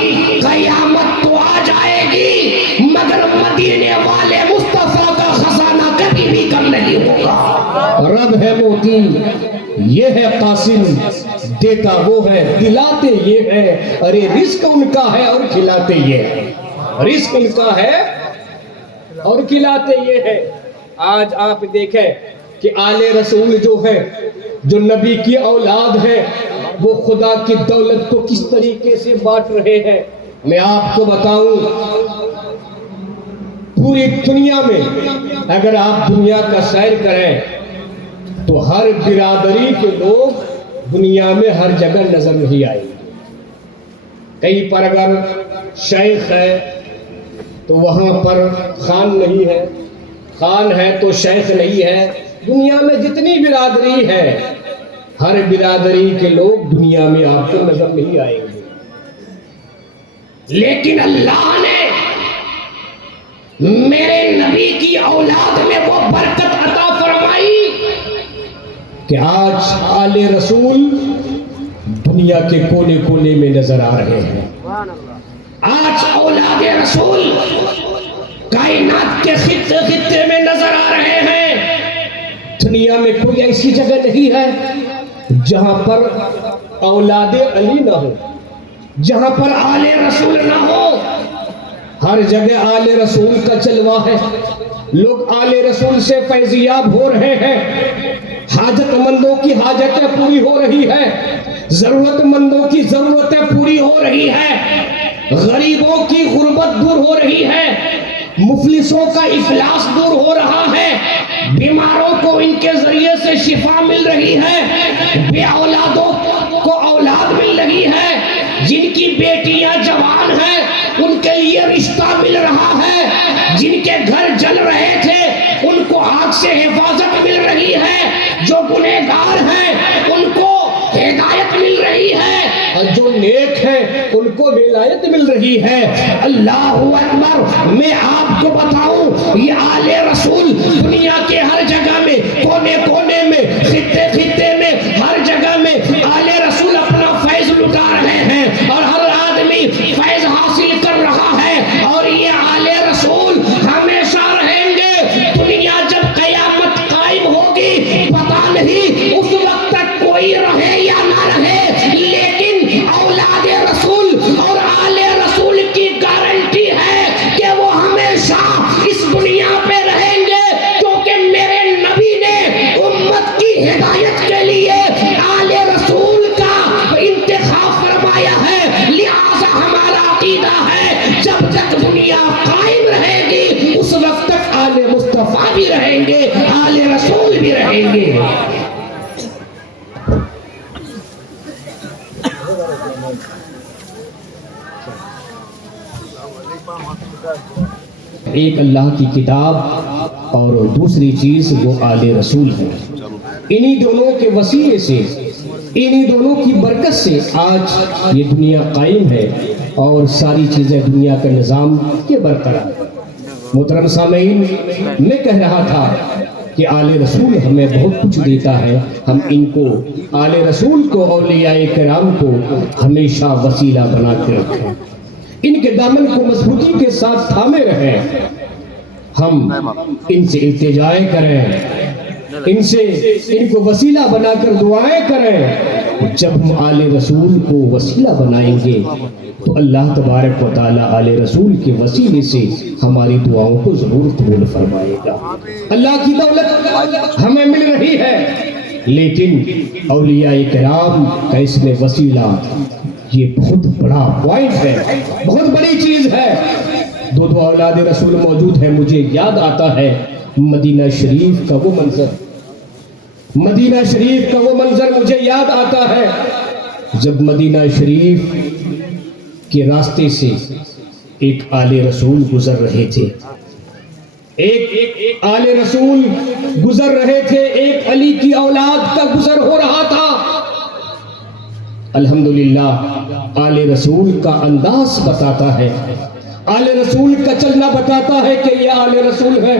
قیامت تو آ جائے گی مگر مدینے والے مصطفیٰ کا خزانہ کبھی بھی کم نہیں ہوگا۔ رب ہے موتی، یہ ہے قاسم، دیتا وہ ہے، دلاتے یہ ہے، ارے رزق ان کا ہے اور کھلاتے یہ ہے، رزق ان کا ہے اور کھلاتے یہ ہے۔ آج آپ دیکھیں کہ آل رسول جو ہے، جو نبی کی اولاد ہے، وہ خدا کی دولت کو کس طریقے سے بانٹ رہے ہیں۔ میں آپ کو بتاؤں، پوری دنیا میں اگر آپ دنیا کا سیر کریں تو ہر برادری کے لوگ دنیا میں ہر جگہ نظر نہیں آئیں گے۔ کہیں پر اگر شیخ ہے تو وہاں پر خان نہیں ہے، خان ہے تو شیخ نہیں ہے۔ دنیا میں جتنی برادری ہے ہر برادری کے لوگ دنیا میں آپ کو نظر نہیں آئیں گے، لیکن اللہ نے میرے نبی کی اولاد میں وہ برکت عطا فرمائی کہ آج آل رسول دنیا کے کونے کونے میں نظر آ رہے ہیں۔ آج اولاد رسول کائنات کے خطے خطے میں نظر آ رہے ہیں۔ دنیا میں کوئی ایسی جگہ نہیں ہے جہاں پر اولاد علی نہ ہو، جہاں پر آل رسول نہ ہو۔ ہر جگہ آل رسول کا جلوہ ہے، لوگ آل رسول سے فیضیاب ہو رہے ہیں، حاجت مندوں کی حاجتیں پوری ہو رہی ہے، ضرورت مندوں کی ضرورتیں پوری ہو رہی ہے، غریبوں کی غربت دور ہو رہی ہے، مفلسوں کا افلاس دور ہو رہا ہے، بیماروں کو ان کے ذریعے سے شفا مل رہی ہے، بے اولادوں کو اولاد مل رہی ہے، جن کی بیٹیاں جوان ہیں ان کے لیے رشتہ مل رہا ہے، جن کے گھر جل رہے تھے ان کو آگ سے حفاظت مل رہی ہے، جو گنہگار ہیں ان کو ہدایت مل رہی ہے، اور جو نیک ہیں ان کو ولایت مل رہی ہے۔ اللہ اکبر۔ میں آپ کو بتاؤں یہ آل رسول دنیا کے ہر جگہ میں، کونے کونے میں، خطے خطے میں، ہر جگہ میں آل رسول اپنا فیض لٹا رہے ہیں اور ہر آدمی فیض حاصل کر رہا ہے، اور یہ آل رسول ہمیشہ رہیں گے۔ دنیا جب قیامت قائم ہوگی پتہ نہیں اس وقت تک کوئی رہے یا نہ رہے، لیکن اولاد رسول اور آل رسول کی گارنٹی ہے کہ وہ ہمیشہ اس دنیا پہ رہیں گے، کیونکہ میرے نبی نے امت کی ہدایت کے لیے آل رسول کا انتخاب فرمایا ہے۔ لہذا ہمارا عقیدہ ہے جب تک دنیا قائم رہے گی اس وقت تک آل مصطفیٰ بھی رہیں گے، آل رسول بھی رہیں گے۔ ایک اللہ کی کتاب اور دوسری چیز وہ آل رسول ہے۔ انہی دونوں کے وسیلے سے، انہی دونوں کی برکت سے آج یہ دنیا قائم ہے اور ساری چیزیں دنیا کا نظام کے برقرار ہے۔ محترم سامعین، میں کہہ رہا تھا کہ آل رسول ہمیں بہت کچھ دیتا ہے، ہم ان کو، آل رسول کو، اولیاء کرام کو ہمیشہ وسیلہ بنا کے رکھیں، ان کے دامن کو مضبوطی کے ساتھ تھامے رہیں، ہم ان سے التجائیں کریں، ان کو وسیلہ بنا کر دعائیں کریں، جب ہم آل رسول کو وسیلہ بنائیں گے تو اللہ تبارک و تعالیٰ آل رسول کے وسیلے سے ہماری دعاؤں کو ضرور قبول فرمائے گا۔ اللہ کی دولت ہمیں مل رہی ہے، لیکن اولیاء کرام کا اس میں وسیلہ یہ بہت بڑا پوائنٹ ہے، بہت بڑی چیز ہے۔ دو اولاد رسول موجود ہیں، مجھے یاد آتا ہے مدینہ شریف کا وہ منظر، مدینہ شریف کا وہ منظر مجھے یاد آتا ہے جب مدینہ شریف کے راستے سے ایک آل رسول گزر رہے تھے، ایک آل رسول گزر رہے تھے، ایک علی کی اولاد کا گزر ہو رہا تھا۔ الحمدللہ آل رسول کا انداز بتاتا ہے، آل رسول کا چلنا بتاتا ہے کہ یہ آل رسول ہے،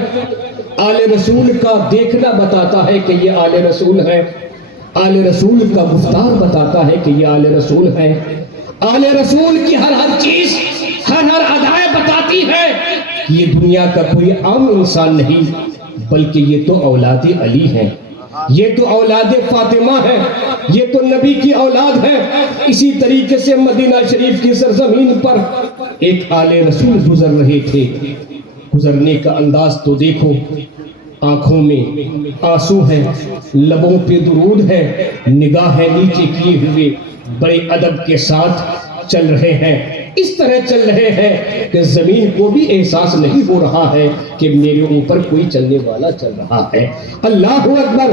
آل رسول کا دیکھنا بتاتا ہے کہ یہ آل رسول ہے، آل رسول کا گفتار بتاتا ہے کہ یہ آل رسول ہے، آل رسول کی ہر چیز، ہر ادائیں بتاتی ہے کہ یہ دنیا کا کوئی عام انسان نہیں، بلکہ یہ تو اولاد علی ہیں، یہ تو اولاد فاطمہ ہے، یہ تو نبی کی اولاد ہے۔ اسی طریقے سے مدینہ شریف کی سرزمین پر ایک آل رسول گزر رہے تھے، گزرنے کا انداز تو دیکھو، آنکھوں میں آنسو ہے، لبوں پہ درود ہے، نگاہیں نیچے کیے ہوئے بڑے ادب کے ساتھ چل رہے ہیں، اس طرح چل رہے ہیں کہ زمین کو بھی احساس نہیں ہو رہا ہے کہ میرے اوپر کوئی چلنے والا چل رہا ہے۔ اللہ اکبر،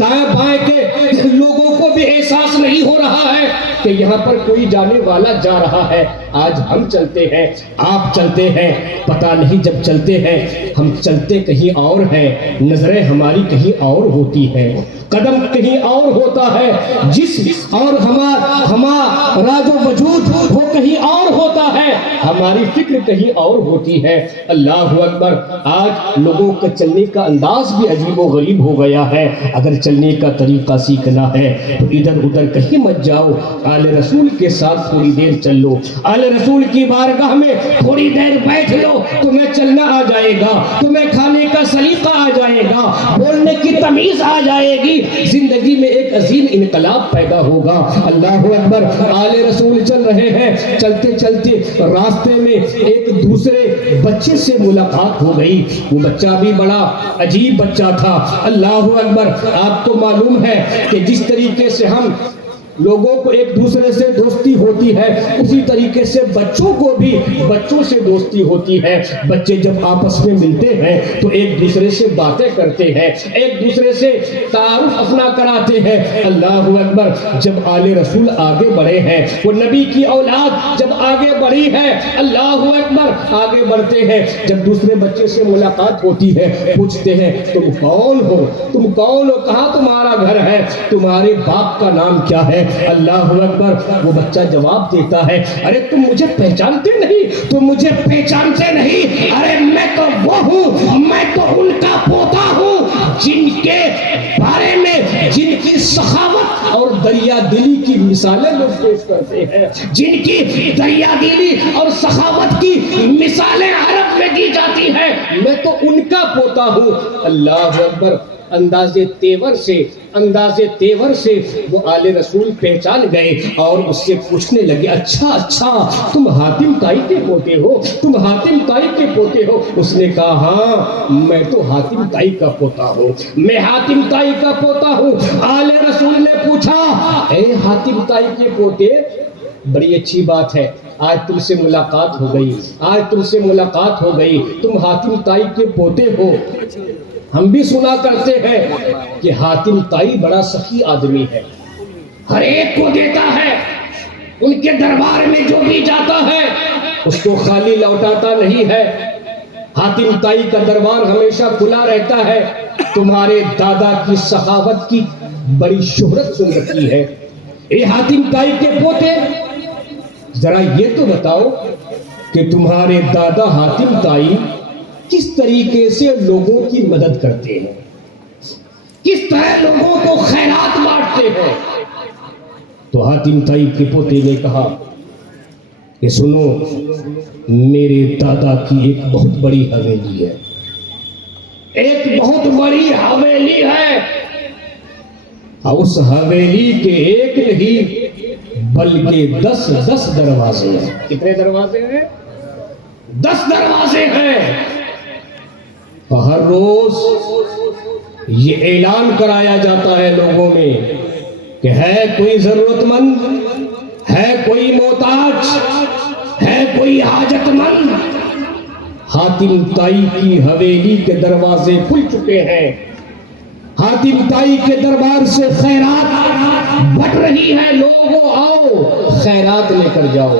دائیں بائیں کے لوگوں کو بھی احساس نہیں ہو رہا ہے کہ یہاں پر کوئی جانے والا جا رہا ہے۔ آج ہم چلتے ہیں، آپ چلتے ہیں، پتہ نہیں جب چلتے ہیں ہم چلتے کہیں اور ہیں، نظریں ہماری کہیں اور ہوتی ہیں، قدم کہیں اور ہوتا ہے، جسم اور ہمارا جو وجود وہ کہیں اور ہوتا ہے، ہماری فکر کہیں اور ہوتی ہے۔ اللہ اکبر، آج لوگوں کا چلنے کا انداز بھی عجیب و غریب ہو گیا ہے۔ اگر چلنے کا طریقہ سیکھنا ہے تو ادھر ادھر کہیں مت جاؤ، آل رسول کے ساتھ تھوڑی دیر چل لو، آل رسول کی بارگاہ میں تھوڑی دیر بیٹھ لو، تمہیں چلنا آ جائے گا، تمہیں کھانے کا سلیقہ آ جائے گا، بولنے کی تمیز آ جائے گی، زندگی میں ایک عظیم انقلاب پیدا ہوگا۔ اللہ اکبر، آل رسول چل رہے ہیں، چلتے چلتے راستے میں ایک دوسرے بچے سے ملاقات ہو گئی، وہ بچہ بھی بڑا عجیب بچہ تھا۔ اللہ اکبر، آپ کو معلوم ہے کہ جس طریقے سے ہم لوگوں کو ایک دوسرے سے دوستی ہوتی ہے، اسی طریقے سے بچوں کو بھی بچوں سے دوستی ہوتی ہے۔ بچے جب آپس میں ملتے ہیں تو ایک دوسرے سے باتیں کرتے ہیں، ایک دوسرے سے تعارف اپنا کراتے ہیں۔ اللہ اکبر، جب آل رسول آگے بڑھے ہیں، وہ نبی کی اولاد جب آگے بڑھی ہے، اللہ اکبر، آگے بڑھتے ہیں، جب دوسرے بچے سے ملاقات ہوتی ہے، پوچھتے ہیں تم کون ہو، تم کون ہو، کہاں تمہارا گھر ہے، تمہارے باپ کا نام کیا ہے؟ اللہ اکبر، وہ بچہ جواب دیتا ہے، ارے تم مجھے پہچانتے نہیں، تم مجھے پہچانتے نہیں، ارے میں تو وہ ہوں، میں تو ان کا پوتا ہوں جن کے بارے میں، جن کی سخاوت اور دریا دلی کی مثالیں لوگ پیش کرتے ہیں، جن کی دریا دلی اور سخاوت کی مثالیں عرب میں دی جاتی ہیں، میں تو ان کا پوتا ہوں۔ اللہ اکبر، انداز تیور سے وہ آل رسول پہچان گئے اور اس سے پوچھنے لگے، اچھا تم حاتم طائی کے پوتے ہو، تم حاتم طائی کے پوتے ہو؟ اس نے کہا ہاں میں تو حاتم طائی کا پوتا ہوں، میں حاتم طائی کا پوتا ہوں۔ آل رسول نے پوچھا، اے حاتم طائی کے پوتے، بڑی اچھی بات ہے، آج تم سے ملاقات ہو گئی، آج تم سے ملاقات ہو گئی، تم حاتم طائی کے پوتے ہو۔ ہم بھی سنا کرتے ہیں کہ حاتم طائی بڑا سخی آدمی ہے، ہر ایک کو دیتا ہے، ان کے دربار میں جو بھی جاتا ہے اس کو خالی لوٹاتا نہیں ہے۔ حاتم طائی کا دربار ہمیشہ کھلا رہتا ہے۔ تمہارے دادا کی سخاوت کی بڑی شہرت سن رکھی ہے۔ اے حاتم طائی کے پوتے، ذرا یہ تو بتاؤ کہ تمہارے دادا حاتم طائی کس طریقے سے لوگوں کی مدد کرتے ہیں، کس طرح لوگوں کو خیرات بانٹتے ہیں؟ تو حاتم طائی کے پوتے نے کہا کہ سنو، میرے دادا کی ایک بہت بڑی حویلی ہے، ایک بہت بڑی حویلی ہے، اور اس حویلی کے ایک نہیں بلکہ 10 دروازے ہیں. کتنے دروازے ہیں؟ 10 دروازے ہیں. ہر روز یہ اعلان کرایا جاتا ہے لوگوں میں کہ ہے کوئی ضرورت مند، ہے کوئی محتاج، ہے کوئی حاجت مند. حاتم طائی کی حویلی کے دروازے کھل چکے ہیں. حاتم طائی کے دربار سے خیرات بٹ رہی ہے. لوگوں آؤ خیرات لے کر جاؤ.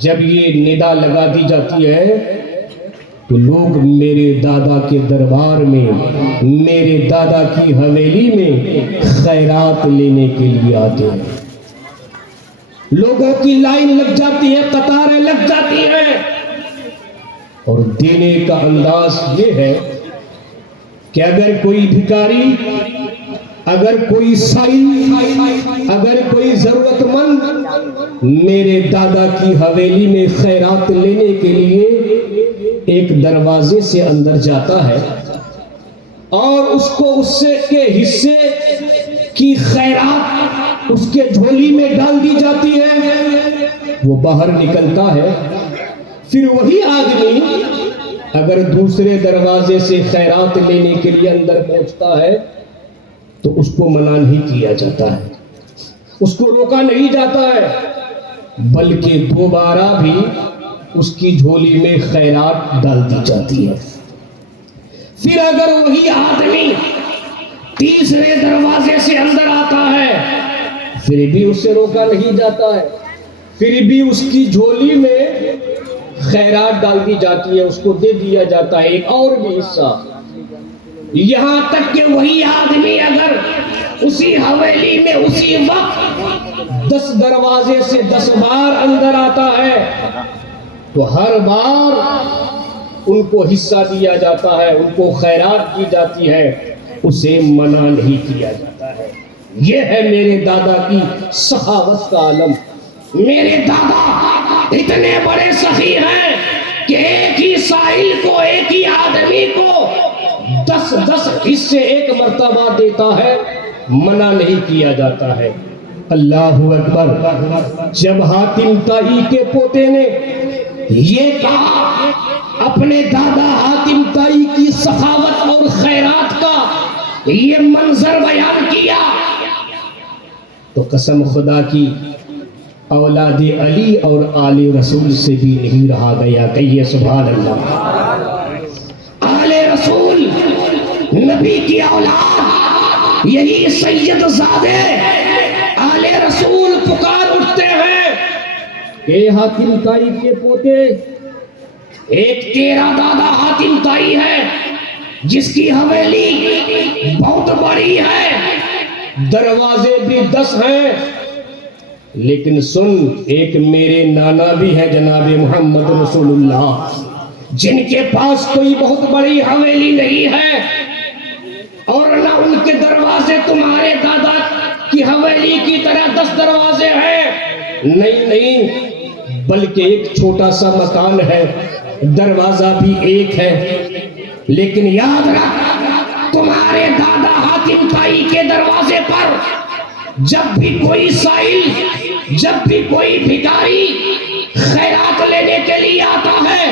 جب یہ ندا لگا دی جاتی ہے تو لوگ میرے دادا کے دربار میں، میرے دادا کی حویلی میں خیرات لینے کے لیے آتے ہیں. لوگوں کی لائن لگ جاتی ہے، قطاریں لگ جاتی ہیں. اور دینے کا انداز یہ ہے کہ اگر کوئی بھکاری، اگر کوئی سائل، اگر کوئی ضرورت مند میرے دادا کی حویلی میں خیرات لینے کے لیے ایک دروازے سے اندر جاتا ہے اور اس کو اس سے کے حصے کی خیرات اس کے جھولی میں ڈال دی جاتی ہے، وہ باہر نکلتا ہے. پھر وہی آدمی اگر دوسرے دروازے سے خیرات لینے کے لیے اندر پہنچتا ہے تو اس کو منع نہیں کیا جاتا ہے، اس کو روکا نہیں جاتا ہے، بلکہ دوبارہ بھی اس کی جھولی میں خیرات ڈال دی جاتی ہے. پھر اگر وہی آدمی تیسرے دروازے سے اندر آتا ہے پھر بھی اس سے روکا نہیں جاتا ہے، پھر بھی اس کی جھولی میں خیرات ڈال دی جاتی ہے، اس کو دے دیا جاتا ہے ایک اور بھی حصہ. یہاں تک کہ وہی آدمی اگر اسی حویلی میں اسی وقت 10 دروازے سے 10 بار اندر آتا ہے تو ہر بار ان کو حصہ دیا جاتا ہے، ان کو خیرات دی جاتی ہے، اسے منع نہیں کیا جاتا ہے. یہ ہے میرے دادا کی سخاوت کا عالم. میرے دادا اتنے بڑے سخی ہیں کہ ایک ہی سائل کو، ایک ہی آدمی کو 10 حصے ایک مرتبہ دیتا ہے، منع نہیں کیا جاتا ہے. اللہ اکبر. جب حاتم طائی کے پوتے نے یہ کہا، اپنے دادا حاتم طائی کی سخاوت اور خیرات کا یہ منظر بیان کیا، تو قسم خدا کی اولاد علی اور آل رسول سے بھی نہیں رہا گیا. کہیے سبحان اللہ. آل رسول نبی کی اولاد، یہی سید زادے آل رسول پکار اٹھتے ہیں کہ حاتم طائی کے پوتے، ایک تیرا دادا حاتم طائی ہے جس کی حویلی بہت بڑی ہے، دروازے بھی 10 ہیں، لیکن سن ایک میرے نانا بھی ہے جناب محمد رسول اللہ، جن کے پاس کوئی بہت بڑی حویلی نہیں ہے اور نہ ان کے دروازے تمہارے دادا کی حویلی کی طرح 10 دروازے ہیں. نہیں، بلکہ ایک چھوٹا سا مکان ہے، دروازہ بھی ایک ہے. لیکن یاد رکھ، تمہارے دادا حاتم طائی کے دروازے پر جب بھی کوئی سائل، جب بھی کوئی بھکاری خیرات لینے کے لیے آتا ہے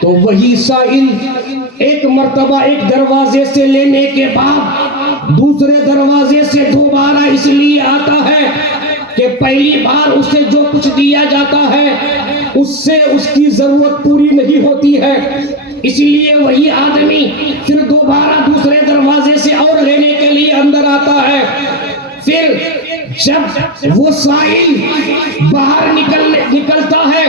تو وہی سائل ایک مرتبہ ایک دروازے سے لینے کے بعد دوسرے دروازے سے دوبارہ اس لیے آتا ہے کہ پہلی بار اسے جو کچھ دیا جاتا ہے اس سے اس کی ضرورت پوری نہیں ہوتی ہے، اس لیے وہی آدمی پھر دوبارہ دوسرے دروازے سے اور لینے کے لیے اندر آتا ہے. پھر جب وہ سائل باہر نکلتا ہے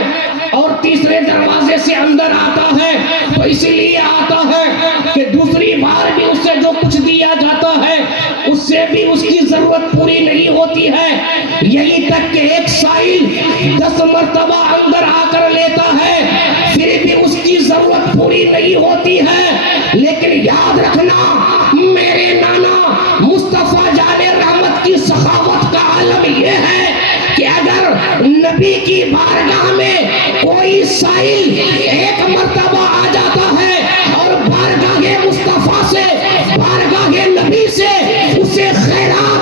اور تیسرے دروازے سے اندر آتا ہے تو اس لیے آتا ہے کہ دوسری بار بھی اس سے جو کچھ دیا جاتا ہے اس سے بھی اس کی ضرورت پوری نہیں ہوتی ہے. یہی تک کہ ایک سائل 10 مرتبہ اندر آ کر لیتا ہے پھر بھی اس کی ضرورت پوری نہیں ہوتی ہے. لیکن یاد رکھنا، میرے نانا مصطفیٰ جان رحمت کی سخاوت کا عالم یہ ہے کہ اگر نبی کی بارگاہ میں کوئی سائل ایک مرتبہ آ جاتا ہے اور بارگاہ مصطفیٰ سے، بارگاہ نبی سے اسے خیرات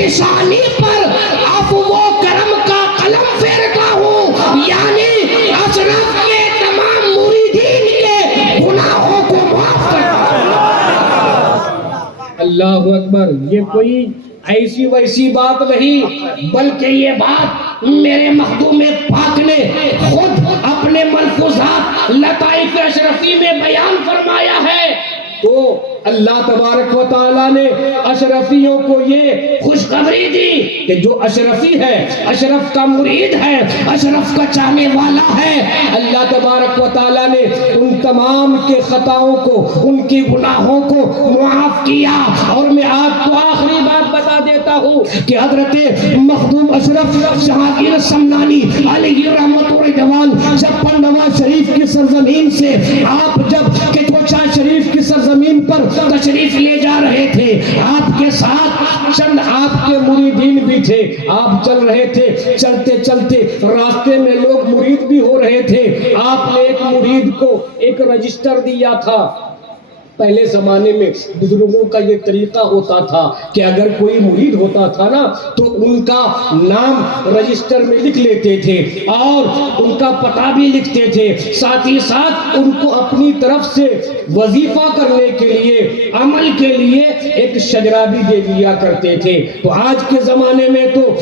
پیشانی پر عفو و کرم کا قلم پھیرتا ہوں، یعنی اشرف کے تمام مریدین کے گناہوں کو معاف کرتا ہوں۔ اللہ اکبر، یہ کوئی ایسی ویسی بات نہیں، بلکہ یہ بات میرے مخدوم پاک نے خود اپنے ملفوظات لطائف اشرفی میں بیان فرمایا ہے۔ تو اللہ تبارک و تعالیٰ نے اشرفیوں کو یہ خوشخبری دی کہ جو اشرفی ہے، اشرف کا مرید ہے، اشرف کا چاہنے والا ہے، اللہ تبارک و تعالیٰ نے ان تمام کے خطاؤں کو، ان کی گناہوں کو معاف کیا۔ اور میں آپ کو آخری بات بتا دیتا ہوں کہ حضرت مخدوم اشرف جہانگیر سمنانی علیہ رحمت و رضوان جب پنڈوا شریف کی سرزمین سے آپ جب کٹوچا شریف کی سرزمین پر تشریف لے جا رہے تھے، آپ کے ساتھ چند آپ کے مریدین بھی تھے، آپ چل رہے تھے، چلتے چلتے راستے میں لوگ مرید بھی ہو رہے تھے، آپ نے ایک مرید کو ایک رجسٹر دیا تھا۔ پہلے زمانے میں بزرگوں کا یہ طریقہ ہوتا تھا کہ اگر کوئی مرید ہوتا تھا نا تو ان کا نام رجسٹر میں لکھ لیتے تھے اور ان کا پتہ بھی لکھتے تھے، ساتھ ہی ساتھ ان کو اپنی طرف سے وظیفہ کرنے کے لیے، عمل کے لیے ایک شجرہ بھی دے دیا کرتے تھے۔ تو آج کے زمانے میں تو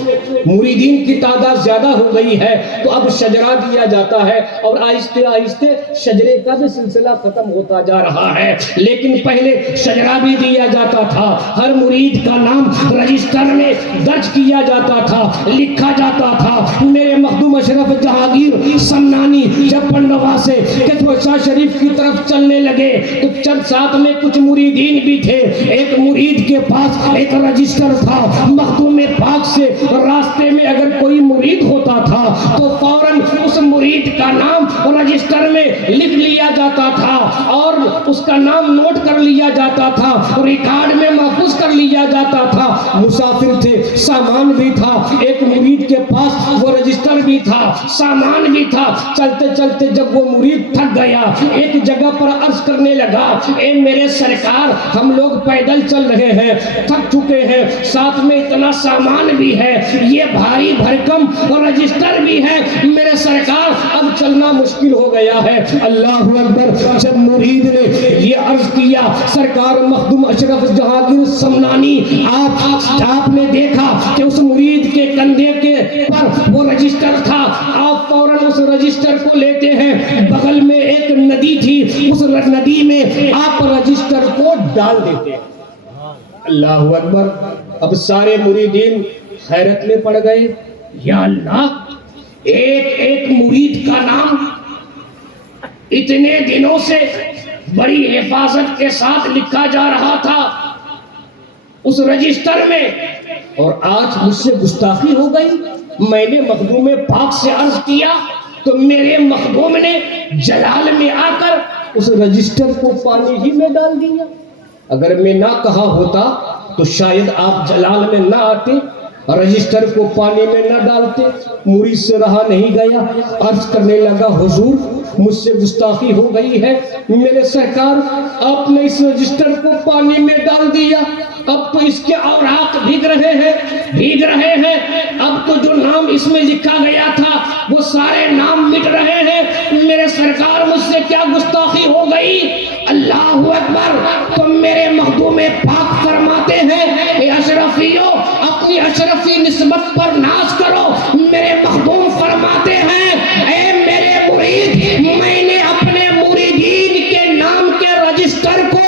مریدین کی تعداد زیادہ ہو گئی ہے تو اب شجرہ دیا جاتا ہے اور آہستہ آہستہ شجرے کا بھی سلسلہ ختم ہوتا جا رہا ہے، لیکن پہلے شجرہ بھی دیا جاتا تھا، ہر مرید کا نام رجسٹر میں درج کیا جاتا تھا، لکھا جاتا تھا۔ میرے مخدوم اشرف جہانگیر سمنانی جب پنڈوا سے کٹوچا شریف کی طرف چلنے لگے تو چند ساتھ میں کچھ مریدین بھی تھے، ایک مرید کے پاس ایک رجسٹر تھا، مخدوم پاک سے راستے میں اگر کوئی مرید ہوتا تھا تو فوراً اس مرید کا نام رجسٹر میں لکھ لیا جاتا تھا اور اس کا نام نوٹ کر لیا جاتا تھا، ریکارڈ میں محفوظ کر لیا جاتا تھا۔ مسافر تھے، سامان بھی تھا، ایک مرید کے پاس وہ رجسٹر بھی تھا، سامان بھی تھا۔ چلتے چلتے جب وہ مرید تھک گیا، ایک جگہ پر عرض کرنے لگا، اے میرے سرکار، ہم لوگ پیدل چل رہے ہیں، تھک چکے ہیں، ساتھ میں اتنا سامان بھی ہے، یہ بھاری بھرکم رجسٹر بھی ہے، میرے سرکار اب چلنا مشکل ہو گیا ہے۔ اللہ اکبر، جب مرید نے یہ عرض کیا، سرکار مخدوم اشرف جہانگیر سمنانی آپ نے دیکھا کہ اس مرید کے کندھے کے پر وہ رجسٹر تھا، آپ فوراً اس رجسٹر کو لیتے ہیں، بغل میں ایک ندی تھی، اس ندی میں آپ رجسٹر کو ڈال دیتے ہیں۔ اللہ اکبر، اب سارے مریدین حیرت میں پڑ گئے، یا اللہ، ایک ایک مرید کا نام اتنے دنوں سے بڑی حفاظت کے ساتھ لکھا جا رہا تھا اس رجسٹر میں، اور آج مجھ سے گستاخی ہو گئی۔ میں نے مخدوم پاک سے عرض کیا تو میرے مخدوم نے جلال میں آ کر اس رجسٹر کو پانی ہی میں ڈال دیا۔ اگر میں نہ کہا ہوتا تو شاید آپ جلال میں نہ آتے، رجسٹر کو پانی میں نہ ڈالتے۔ مرید سے رہا نہیں گیا، عرض کرنے لگا، حضور مجھ سے گستاخی ہو گئی ہے، میرے سرکار آپ نے اس رجسٹر کو پانی میں ڈال دیا، اب تو اس کے اوراق بھیگ رہے ہیں، اب تو جو نام اس میں لکھا گیا تھا وہ سارے نام مٹ رہے ہیں، میرے سرکار مجھ سے کیا گستاخی ہو گئی۔ اللہ اکبر، تو میرے مخدوم پاک فرماتے ہیں، اے اشرفیوں، اپنی اشرفی نسبت پر ناز کرو۔ میرے مخدوم فرماتے ہیں، اے میرے مرید، میں نے اپنے مریدین کے نام کے رجسٹر کو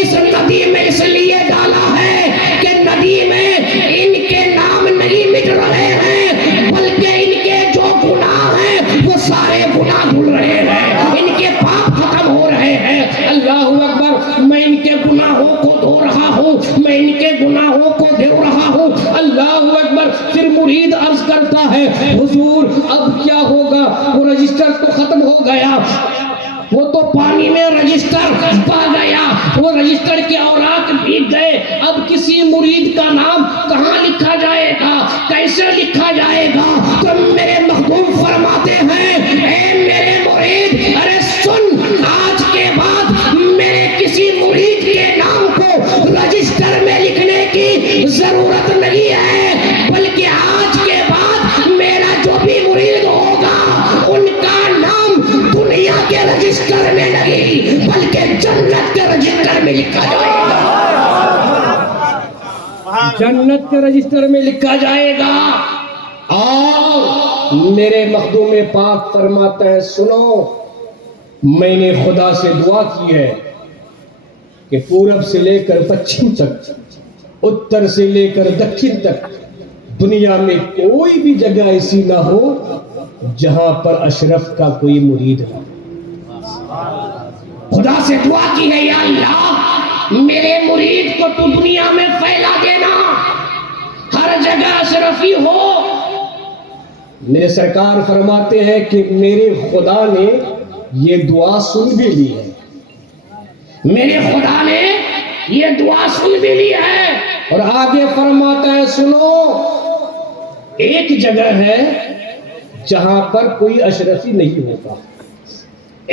اس ندی میں اس لیے ڈالا ہے کہ ندی میں ان کے نام نہیں مٹ رہے ہیں، بلکہ ان کے جو گناہ ہیں وہ سارے گناہ دھل رہے ہیں، ان کے پاپ ختم ہو رہے ہیں۔ اللہ اکبر، میں ان کے گناہوں کو دھو رہا ہوں، میں ان کے گناہوں کو دھو رہا ہوں۔ اللہ اکبر، پھر مرید عرض کرتا ہے، حضور اب کیا ہوگا؟ وہ رجسٹر تو ختم ہو گیا، وہ تو پانی میں رجسٹر پا گیا، وہ رجسٹر کے اوراق بھیگ گئے، اب کسی مرید کا نام کہاں لکھا جائے گا، کیسے لکھا جائے گا؟ تو میرے مخدوم فرماتے ہیں، اے میرے مرید، ارے سن، آج کے بعد میرے کسی مرید کے نام کو رجسٹر میں لکھنے کی ضرورت نہیں ہے، رجسٹر میں نہیں بلکہ جنت کے رجسٹر میں لکھا جائے گا، جنت کے رجسٹر میں لکھا جائے گا۔ اور میرے مخدوم پاک فرماتا ہے سنو، میں نے خدا سے دعا کی ہے کہ پورب سے لے کر پچھم تک، اتر سے لے کر دکھن تک دنیا میں کوئی بھی جگہ ایسی نہ ہو جہاں پر اشرف کا کوئی مرید نہ ہو۔ خدا سے دعا کی ہے یا اللہ میرے مرید کو تو دنیا میں پھیلا دینا، ہر جگہ اشرفی ہو۔ میرے سرکار فرماتے ہیں کہ میرے خدا نے یہ دعا سن بھی لی ہے، میرے خدا نے یہ دعا سن بھی لی ہے۔ اور آگے فرماتا ہے سنو، ایک جگہ ہے جہاں پر کوئی اشرفی نہیں ہوگا،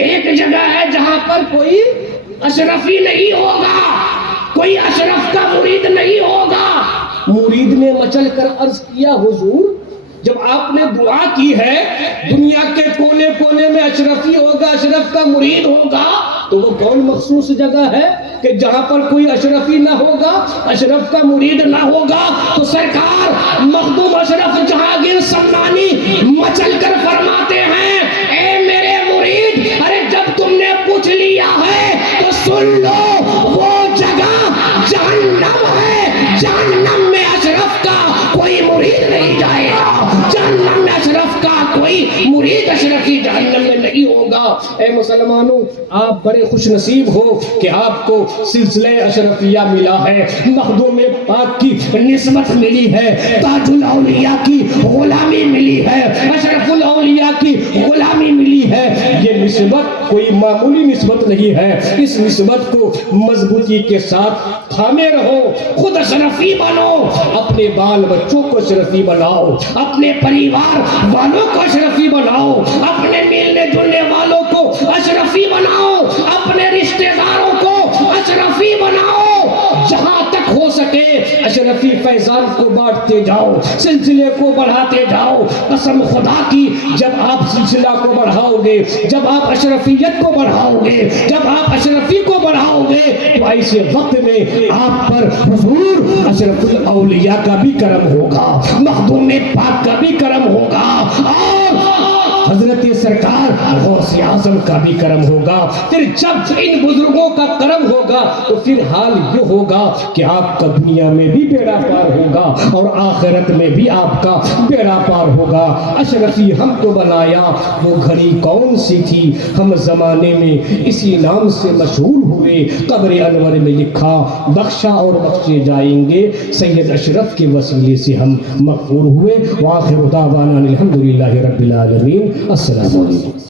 ایک جگہ ہے جہاں پر کوئی اشرفی نہیں ہوگا، کوئی اشرف کا مرید نہیں ہوگا۔ مرید نے مچل کر عرض کیا حضور جب آپ نے دعا کی ہے دنیا کے کونے کونے میں اشرفی ہوگا، اشرف کا مرید ہوگا، تو وہ کون مخصوص جگہ ہے کہ جہاں پر کوئی اشرفی نہ ہوگا، اشرف کا مرید نہ ہوگا؟ تو سرکار مخدوم اشرف جہانگیر سمنانی مچل کر فرماتے ہیں اے میرے مرید، ارے جب تم نے پوچھ لیا ہے تو سن لو، وہ جگہ جہنم ہے، جہنم میں اشرف کا کوئی مرید نہیں جائے گا، جہنم میں اشرف کا کوئی مرید اشرفی جہنم میں نہیں ہوگا۔ اے مسلمانوں، آپ بڑے خوش نصیب ہو کہ آپ کو سلسلہ اشرفیہ ملا ہے، مخدوم پاک کی نسبت ملی ہے، تاج الاولیاء کی غلامی ملی ہے، اشرف الاولیاء کی غلامی ملی ہے۔ یہ نسبت کوئی معمولی نسبت نہیں ہے، اس نسبت کو مضبوطی کے ساتھ تھامے رہو، خود اشرفی بنو، اپنے بال بچوں کو اشرفی بناؤ، اپنے پریوار والوں کو اشرفی بناؤ، اپنے ملنے جلنے والوں کو اشرفی بناؤ، اپنے رشتہ داروں کو اشرفی بناؤ، جہاں تک ہو سکے اشرفی فیضان کو بانٹتے جاؤ، سلسلے کو بڑھاتے جاؤ۔ قسم خدا کی جب آپ سلسلہ کو بڑھاؤ گے، جب آپ اشرفیت کو بڑھاؤ گے، جب آپ اشرفی کو بڑھاؤ گے، تو ایسے وقت میں آپ پر حضور اشرف الاولیاء کا بھی کرم ہوگا، مخدوم پاک کا بھی کرم ہوگا، اور حضرت سرکار غوث اعظم کا بھی کرم ہوگا۔ پھر جب ان بزرگوں کا کرم ہوگا تو پھر حال یہ ہوگا کہ آپ کا دنیا میں بھی بیڑا پار ہوگا اور آخرت میں بھی آپ کا بیڑا پار ہوگا۔ اشرفی ہم کو بنایا وہ گھڑی کون سی تھی، ہم زمانے میں اسی نام سے مشہور ہوئے، قبر انور میں لکھا بخشا اور بخشے جائیں گے، سید اشرف کے وسیلے سے ہم مغفور ہوئے۔ وآخر دعوانا الحمدللہ رب العالمین۔ السلام علیکم۔